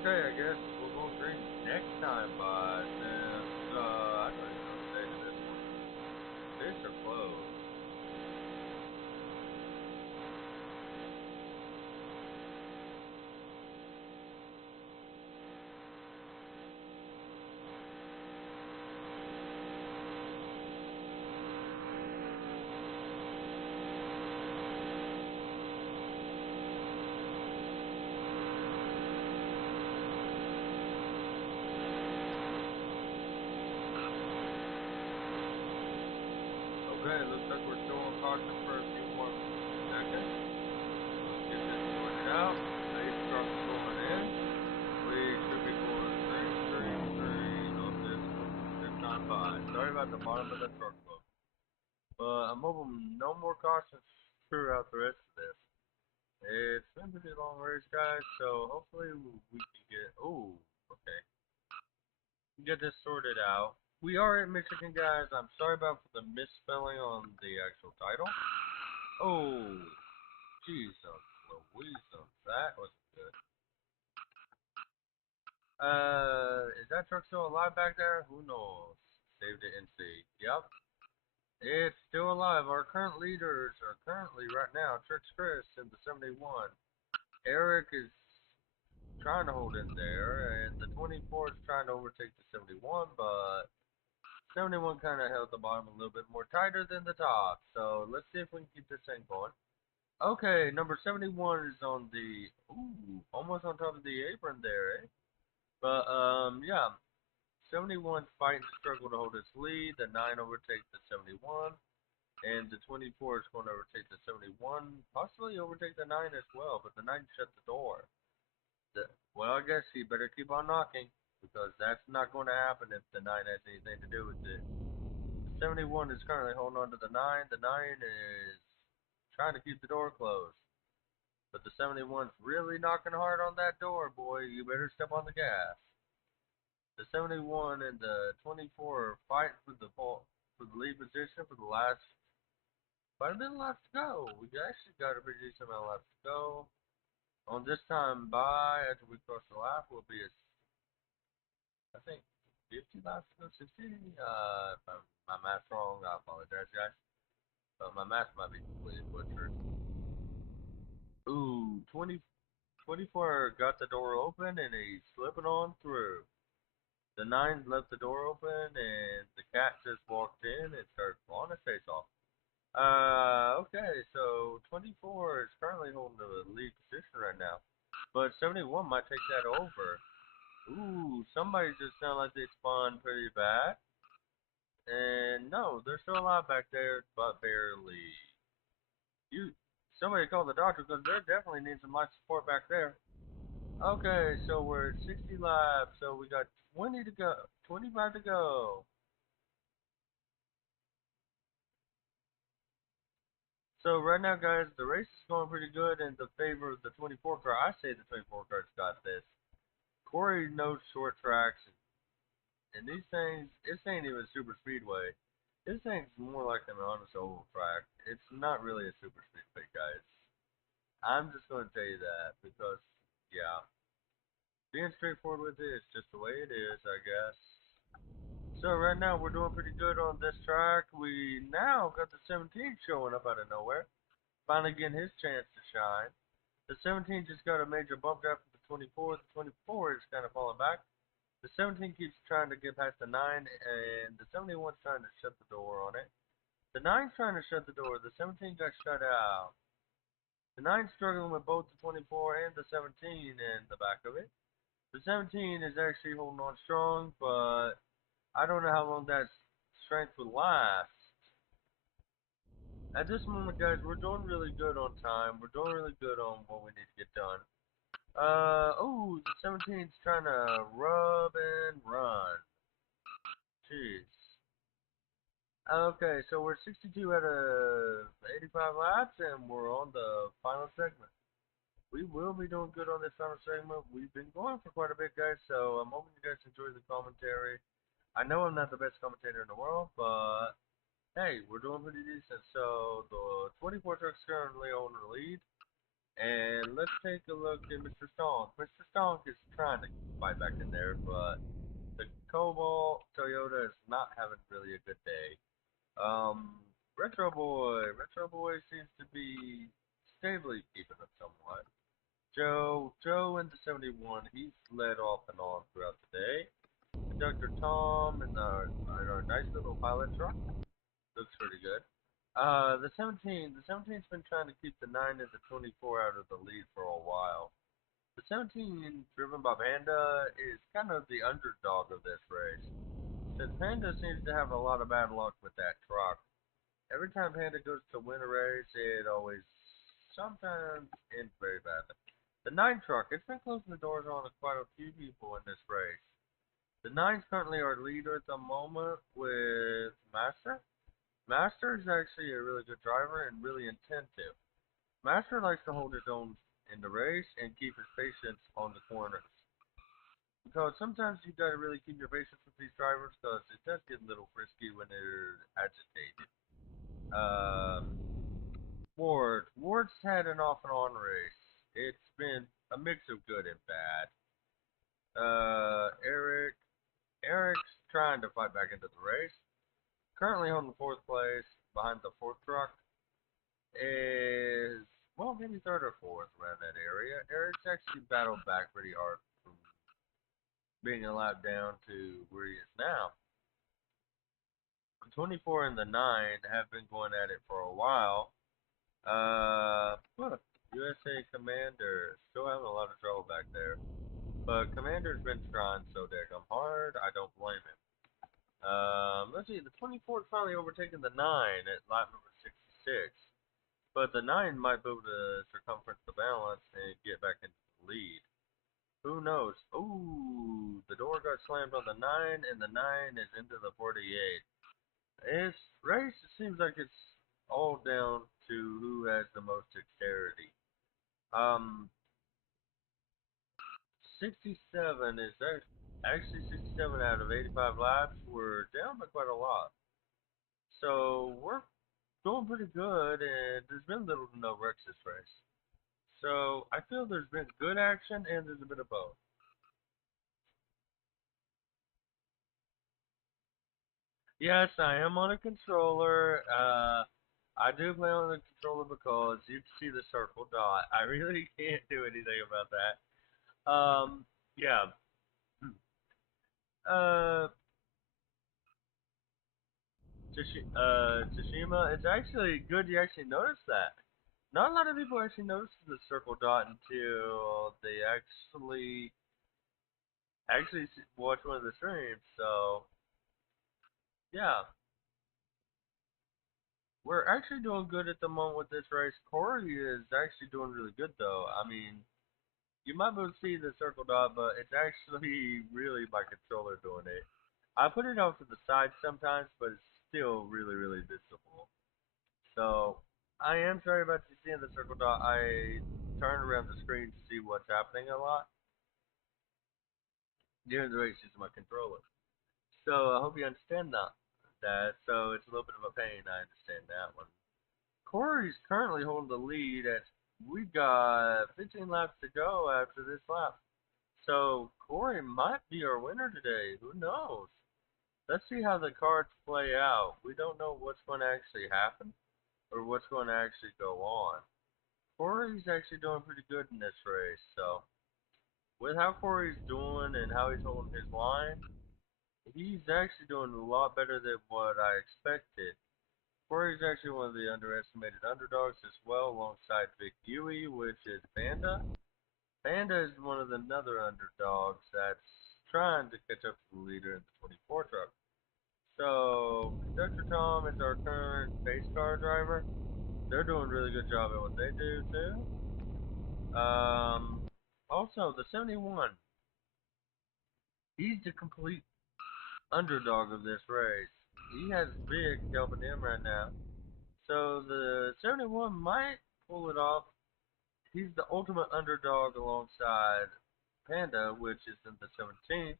Okay, I guess we're going green next time, but since I don't even know what to say to this one. These are close. Okay, looks like we're still on caution for a few more seconds. Let's get this sorted out. Base truck's going in. We should be going green, green, green on this time by. Sorry about the bottom of the truck book. But I'm hoping no more cautions throughout the rest of this. It's been a pretty long race, guys, so hopefully we can get. Oh, okay. Get this sorted out. We are in Michigan, guys. I'm sorry about the misspelling on the actual title. Oh, Jesus Louisa, that was good. Is that truck still alive back there? Who knows? Saved it and see. Yep, it's still alive. Our current leaders are currently right now Trix Chris in the 71. Eric is trying to hold in there, and the 24 is trying to overtake the 71, but 71 kind of held the bottom a little bit more tighter than the top. So let's see if we can keep this thing going. Okay, number 71 is on the, ooh, almost on top of the apron there, eh? But, yeah. 71's fighting to struggle to hold its lead. The 9 overtakes the 71. And the 24 is going to overtake the 71. Possibly overtake the 9 as well, but the 9 shut the door. Well, I guess he better keep on knocking, because that's not going to happen if the 9 has anything to do with it. The 71 is currently holding on to the 9. The 9 is trying to keep the door closed. But the 71's really knocking hard on that door, boy. You better step on the gas. The 71 and the 24 are fighting for the lead position for the last quite a bit of laps to go. We actually got a pretty decent amount of laps to go. On this time by, after we cross the lap, will be I think 50 laps to go, 60. If my math's wrong, I apologize, guys. But my math might be completely butchered. Ooh, 24 got the door open and he's slipping on through. The 9 left the door open and the cat just walked in and started clawing his face off. Okay, so 24 is currently holding the lead position right now. But 71 might take that over. Ooh, somebody just sounded like they spawned pretty bad. And no, they're still alive back there, but barely. You, somebody call the doctor because they definitely need some life support back there. Okay, so we're at 60 laps, so we got 20 to go, 25 to go. So right now, guys, the race is going pretty good in the favor of the 24 car. I say the 24 car's got this. Corey knows short tracks, and these things, this ain't even a super speedway. This thing's more like an honest oval track. It's not really a super speedway, guys. I'm just going to tell you that because yeah, being straightforward with it is just the way it is, I guess. So right now we're doing pretty good on this track. We now got the 17 showing up out of nowhere, finally getting his chance to shine. The 17 just got a major bump draft from the 24. The 24 is kind of falling back. The 17 keeps trying to get past the 9, and the 71's trying to shut the door on it. The 9's trying to shut the door. The 17 got shut out. The 9's struggling with both the 24 and the 17 in the back of it. The 17 is actually holding on strong, but I don't know how long that strength will last. At this moment, guys, we're doing really good on time. We're doing really good on what we need to get done. Oh, the 17's trying to rub and run. Jeez. Okay, so we're 62 out of 85 laps, and we're on the final segment. We will be doing good on this final segment. We've been going for quite a bit, guys, so I'm hoping you guys enjoy the commentary. I know I'm not the best commentator in the world, but hey, we're doing pretty decent. So the 24 truck's currently on the lead, and let's take a look at Mr. Stonk. Mr. Stonk is trying to fight back in there, but the Cobalt Toyota is not having really a good day. Retro Boy seems to be stably keeping up somewhat. Joe in the 71, he's led off and on throughout the day. Conductor Tom in our nice little pilot truck looks pretty good. The 17's been trying to keep the 9 and the 24 out of the lead for a while. The 17, driven by Panda, is kind of the underdog of this race, since Panda seems to have a lot of bad luck with that truck. Every time Panda goes to win a race, it always sometimes ends very badly. The 9 truck, it's been closing the doors on quite a few people in this race. The 9's currently our leader at the moment with Master. Master is actually a really good driver and really attentive. Master likes to hold his own in the race and keep his patience on the corners. Because sometimes you gotta really keep your patience with these drivers because it does get a little frisky when they're agitated. Ward's had an off and on race. It's been a mix of good and bad. Eric's trying to fight back into the race. Currently holding fourth place behind the fourth truck is, well, maybe third or fourth around that area. Eric's actually battled back pretty hard from being a lap down to where he is now. The 24 and the 9 have been going at it for a while. Look, USA Commander still having a lot of trouble back there. But Commander's been trying so daggum hard, I don't blame him. Let's see, the 24 finally overtaken the 9 at lap number 66. But the 9 might be able to circumference the balance and get back into the lead. Who knows? Ooh, the door got slammed on the 9, and the 9 is into the 48. This race, it seems like it's all down to who has the most dexterity. Um, 67 is actually 67 out of 85 laps. We're down by quite a lot. So we're doing pretty good, and there's been little to no wrecks this race. So I feel there's been good action, and there's a bit of both. Yes, I am on a controller. I do play on the controller because you can see the circle dot. I really can't do anything about that. Yeah. Uh, Tsushima, it's actually good you actually noticed that. Not a lot of people actually notice the circle dot until they actually watch one of the streams. So yeah, we're actually doing good at the moment with this race. Corey is actually doing really good though. I mean, you might be able to see the circle dot, but it's actually really my controller doing it. I put it off to the side sometimes, but it's still really, really visible. So I am sorry about you seeing the circle dot. I turn around the screen to see what's happening a lot during the race using my controller. So I hope you understand that. So it's a little bit of a pain. I understand that one. Corey's currently holding the lead at We got 15 laps to go after this lap. So Corey might be our winner today. Who knows? Let's see how the cards play out. We don't know what's going to actually happen or what's going to actually go on. Corey's actually doing pretty good in this race. So with how Corey's doing and how he's holding his line, he's actually doing a lot better than what I expected. Corey's actually one of the underestimated underdogs as well, alongside Vic Huey, which is Panda. Panda is one of the other underdogs that's trying to catch up to the leader in the 24 truck. So, Conductor Tom is our current pace car driver. They're doing a really good job at what they do, too. Also, the 71, he's the complete underdog of this race. He has Vic helping him right now. So, the 71 might pull it off. He's the ultimate underdog alongside Panda, which is in the 17th.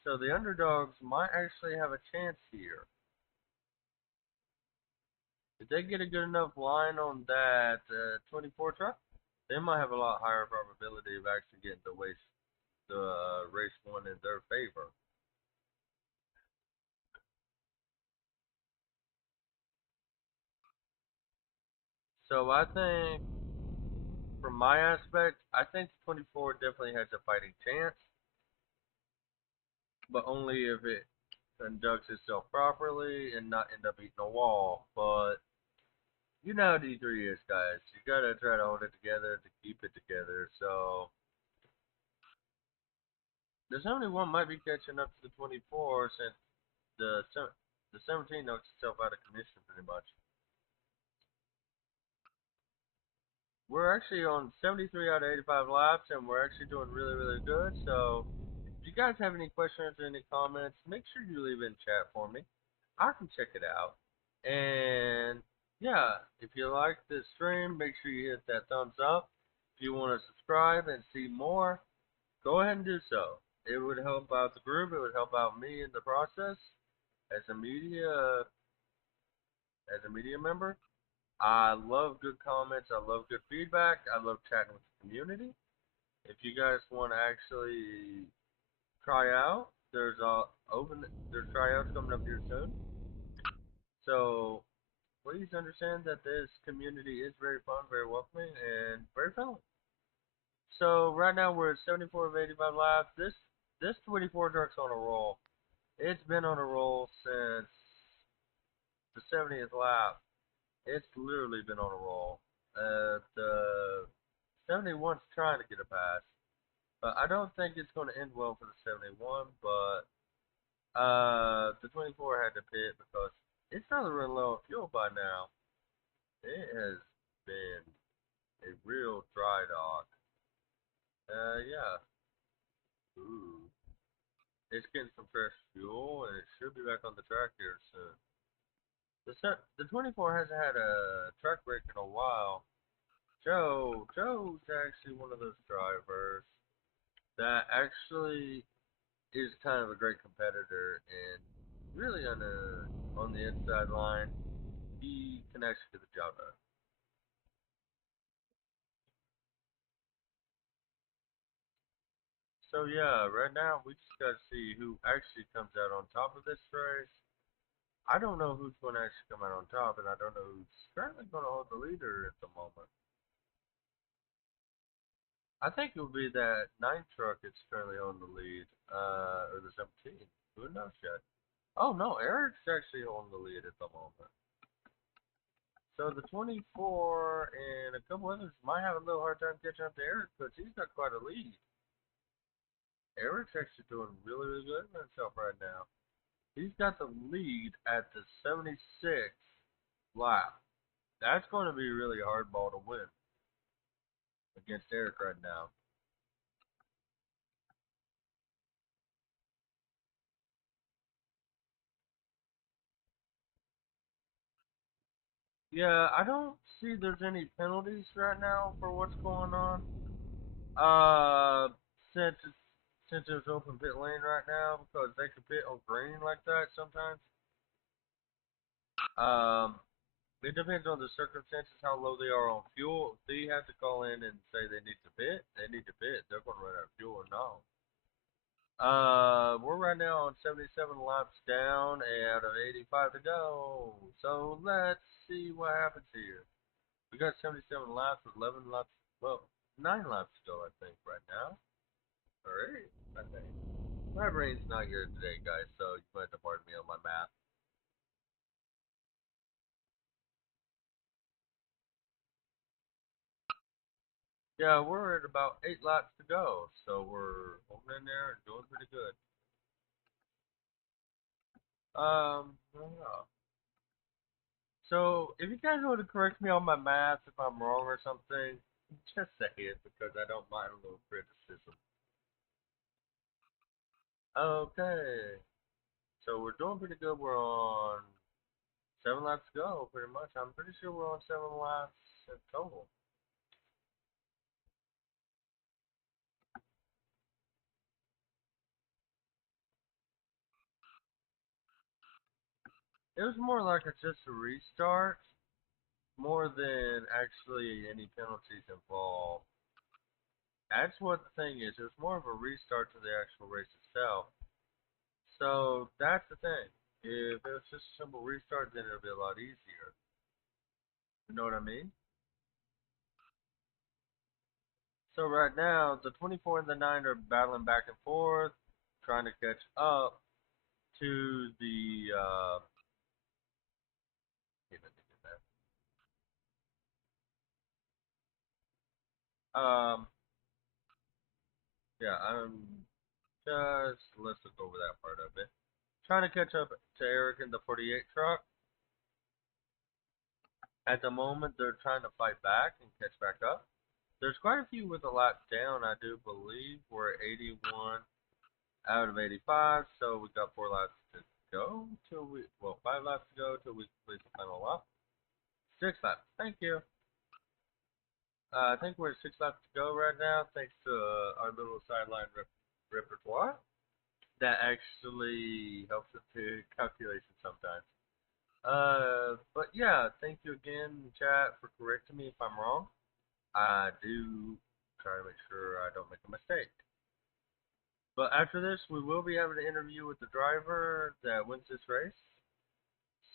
So the underdogs might actually have a chance here. If they get a good enough line on that 24 truck, they might have a lot higher probability of actually getting the race one in their favor. So I think, from my aspect, I think 24 definitely has a fighting chance, but only if it conducts itself properly and not end up eating a wall. But you know how D3 is, guys. You gotta try to hold it together to keep it together. So the 71 might be catching up to the 24 since the 17 knocks itself out of commission pretty much. We're actually on 73 out of 85 laps, and we're actually doing really, really good. So if you guys have any questions or any comments, make sure you leave it in chat for me. I can check it out. And yeah, if you like this stream, make sure you hit that thumbs up. If you want to subscribe and see more, go ahead and do so. It would help out the group. It would help out me in the process as a media member. I love good comments. I love good feedback. I love chatting with the community. If you guys want to actually try out, there's tryouts coming up here soon. So please understand that this community is very fun, very welcoming, and very friendly. So right now we're at 74 of 85 laps. This 24 truck's on a roll. It's been on a roll since the 70th lap. It's literally been on a roll. The 71's trying to get a pass, but I don't think it's going to end well for the 71. But the 24 had to pit because it's not running low on fuel by now. It has been a real dry dock. Yeah. Ooh. It's getting some fresh fuel, and it should be back on the track here soon. The 24 hasn't had a track break in a while. Joe's actually one of those drivers that actually is kind of a great competitor, and really on the inside line, he can actually get the job done. So yeah, right now we just gotta see who actually comes out on top of this race. I don't know who's going to actually come out on top, and I don't know who's currently going to hold the leader at the moment. I think it will be that 9 truck that's currently on the lead, or the 17. Who knows yet? Oh no, Eric's actually holding the lead at the moment. So the 24 and a couple others might have a little hard time catching up to Eric because he's got quite a lead. Eric's actually doing really, really good for himself right now. He's got the lead at the 76th lap. That's going to be a really hard ball to win against Eric right now. Yeah, I don't see there's any penalties right now for what's going on. Uh, since it's open pit lane right now because they can pit on green like that sometimes. Um, it depends on the circumstances how low they are on fuel. If they have to call in and say they need to bid, they need to bid. They're going to run out of fuel or no. We're right now on 77 laps down out of 85 to go. So let's see what happens here. We got 77 laps with 11 laps, well, 9 laps to go, I think, right now. Or 8, I think. My brain's not here today, guys, so you might have to pardon me on my math. Yeah, we're at about 8 laps to go, so we're holding in there and doing pretty good. Yeah. So, if you guys want to correct me on my math if I'm wrong or something, just say it because I don't mind a little criticism. Okay, so we're doing pretty good. We're on 7 laps to go, pretty much. I'm pretty sure we're on 7 laps in total. It was more like it's just a restart, more than actually any penalties involved. That's what the thing is. It was more of a restart to the actual race itself. So that's the thing. If it was just a simple restart, then it would be a lot easier. You know what I mean? So right now, the 24 and the 9 are battling back and forth, trying to catch up to the. Yeah, let's look over that part of it. Trying to catch up to Eric in the 48 truck. At the moment, they're trying to fight back and catch back up. There's quite a few with a lap down, I do believe. We're at 81 out of 85, so we got 4 laps to go till we, well, 5 laps to go till we complete the final lap. 6 laps, thank you. I think we're at 6 laps to go right now, thanks to our little sideline repertoire. That actually helps us to calculation sometimes. But yeah, thank you again, chat, for correcting me if I'm wrong. I do try to make sure I don't make a mistake. But after this, we will be having an interview with the driver that wins this race.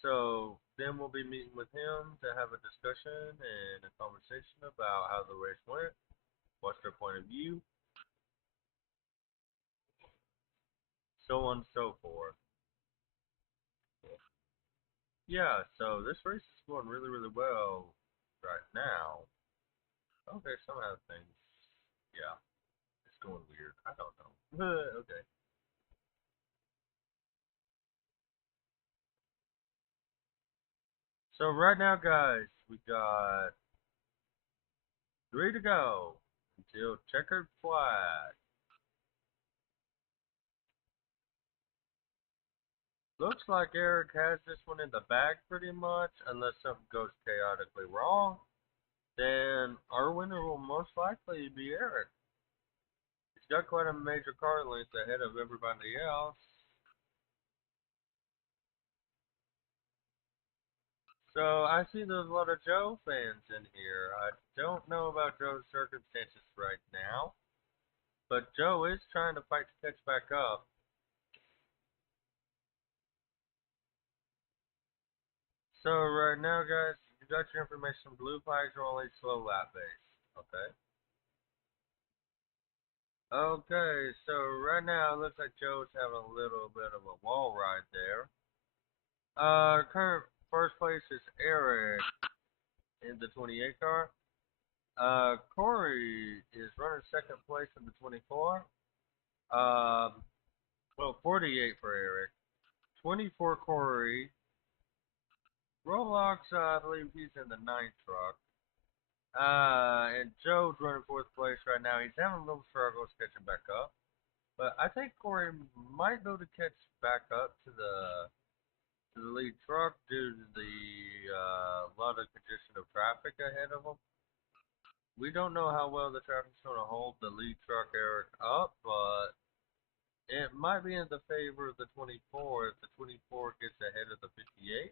So then we'll be meeting with him to have a discussion and a conversation about how the race went, what's their point of view, so on and so forth. Yeah, so this race is going really, really well right now. Okay, some other things, yeah, it's going weird. I don't know. Okay. So right now, guys, we got 3 to go until checkered flag. Looks like Eric has this one in the bag pretty much, unless something goes chaotically wrong. Then our winner will most likely be Eric. He's got quite a major car length ahead of everybody else. So I see there's a lot of Joe fans in here. I don't know about Joe's circumstances right now, but Joe is trying to fight to catch back up. So right now, guys, you got your information. Blue flags are only slow lap based. Okay. Okay, so right now it looks like Joe's having a little bit of a wall ride there. Current first place is Eric in the 28 car. Corey is running second place in the 24. Um, well, 48 for Eric. 24 Corey. Roblox, I believe he's in the 9th truck. And Joe's running fourth place right now. He's having a little struggles catching back up. But I think Corey might be able to catch back up to the lead truck due to the lot of congestion of traffic ahead of him. We don't know how well the traffic's going to hold the lead truck Eric up, but it might be in the favor of the 24 if the 24 gets ahead of the 58.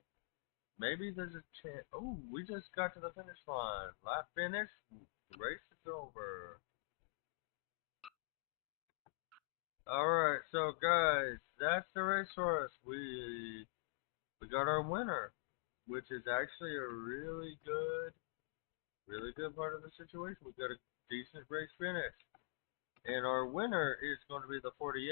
Maybe there's a chance. Oh, we just got to the finish line. Lap finish. The race is over. Alright, so guys, that's the race for us. We got our winner, which is actually a really good part of the situation. We got a decent race finish. And our winner is going to be the 48.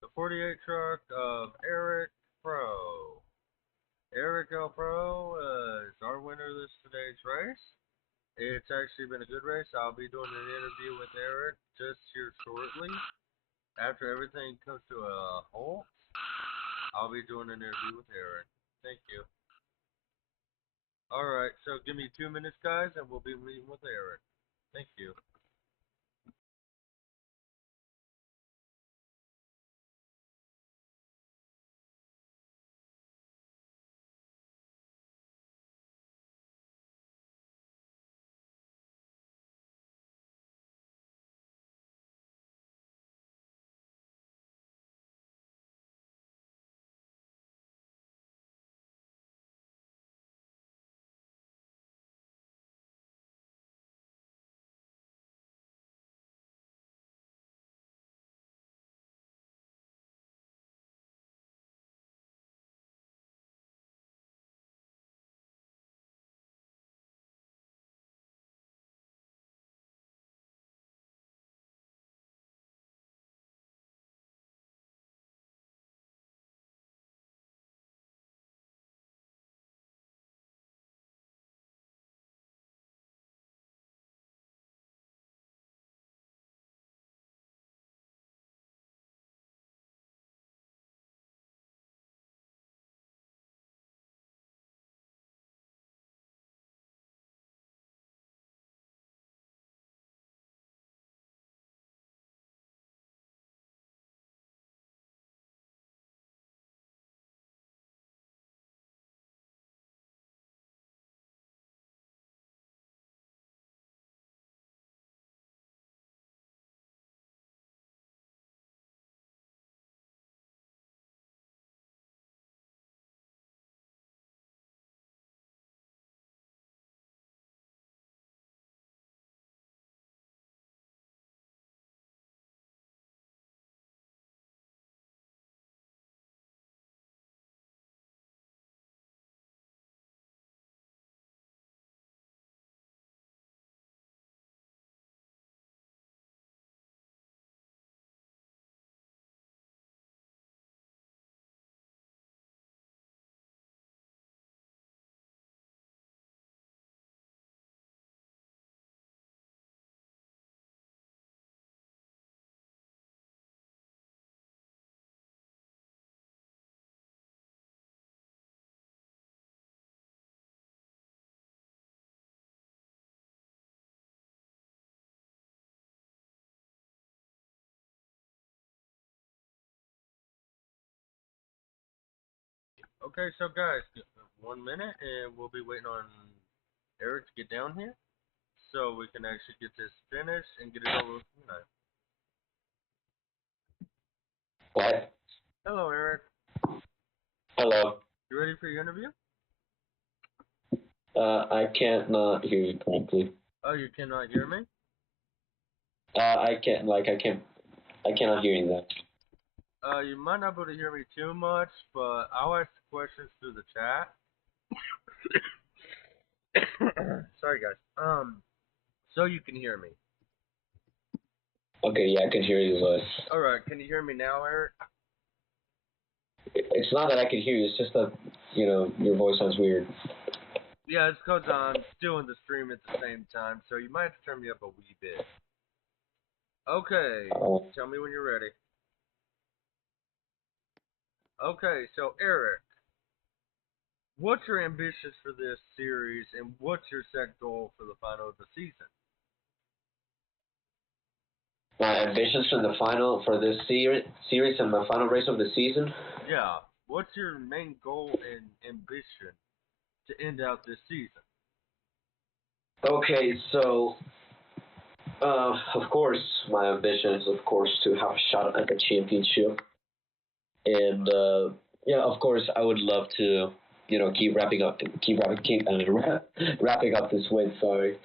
The 48 truck of Eric Pro. Eric L. Pro is our winner of this today's race. It's actually been a good race. I'll be doing an interview with Eric just here shortly. After everything comes to a halt, I'll be doing an interview with Eric. Thank you. Alright, so give me 2 minutes, guys, and we'll be meeting with Eric. Thank you. Okay, so guys, 1 minute, and we'll be waiting on Eric to get down here so we can actually get this finished and get it over with tonight. What? Hello, Eric. Hello. You ready for your interview? I can't not hear you correctly. Oh, you cannot hear me? I cannot hear you that. You might not be able to hear me too much, but I'll ask questions through the chat. Sorry, guys. So you can hear me. Okay, yeah, I can hear you, but All right, can you hear me now, Eric? it's not that I can hear you. It's just that your voice sounds weird. Yeah, it's because I'm doing the stream at the same time, so you might have to turn me up a wee bit. Okay, tell me when you're ready. Okay, so Eric, what's your ambitions for this series, and what's your set goal for the final of the season? My ambitions for this series and my final race of the season. Yeah, what's your main goal and ambition to end out this season? Okay, so of course, my ambition is of course to have a shot at the championship, and yeah, of course, I would love to wrapping up this win. Sorry,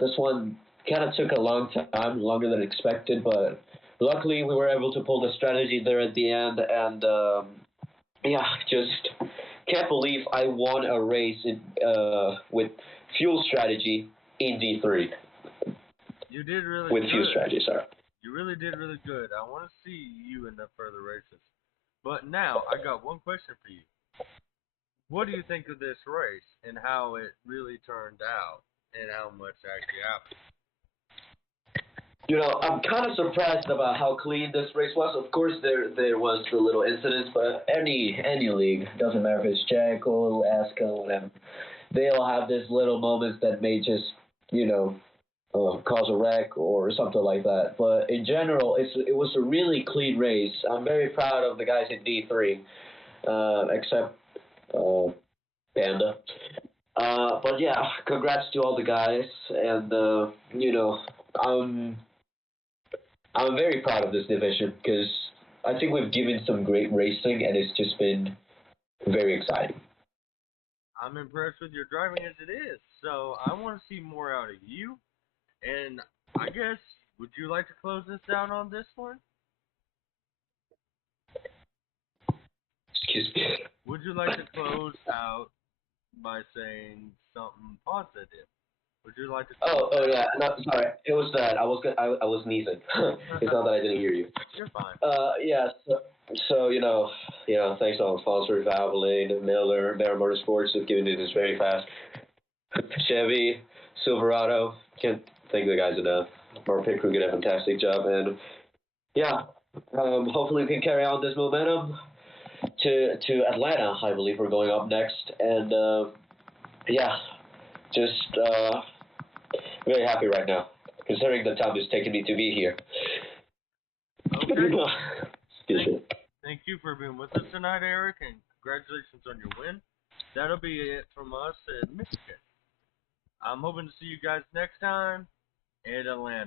this one kind of took a long time, longer than expected, but luckily we were able to pull the strategy there at the end, and yeah, just can't believe I won a race with fuel strategy in D3 You did really with fuel good. strategy. Sorry. You really did really good. I want to see you in the further races. But now I got one question for you. What do you think of this race and how it really turned out and how much actually happened? I'm kind of surprised about how clean this race was. Of course, there was the little incidents, but any league doesn't matter if it's Jericho, Alaska, whatever. They all have these little moments that may just you know cause a wreck or something like that. But in general, it was a really clean race. I'm very proud of the guys in D3, except uh, Panda. But yeah, congrats to all the guys, and I'm I'm very proud of this division because I think we've given some great racing, and it's just been very exciting. I'm impressed with your driving as it is, so I want to see more out of you. And I guess, would you like to close this down on this one? Excuse me. Would you like to close out by saying something positive? Would you like to close Oh out? yeah. No, sorry. It was that I was sneezing. It's not that I didn't hear you. You're fine. Yeah. So thanks to all the sponsors, Valvoline, Miller, Bear Motorsports, have given me this very fast. Chevy, Silverado. Can't thank the guys enough. Our pit crew did a fantastic job, and yeah, hopefully we can carry on this momentum to Atlanta. I believe we're going up next, and yeah, just very happy right now, considering the time it's taken me to be here. Okay. Excuse Thank, me. thank you for being with us tonight, Eric, and congratulations on your win. That'll be it from us at Michigan. I'm hoping to see you guys next time in Atlanta.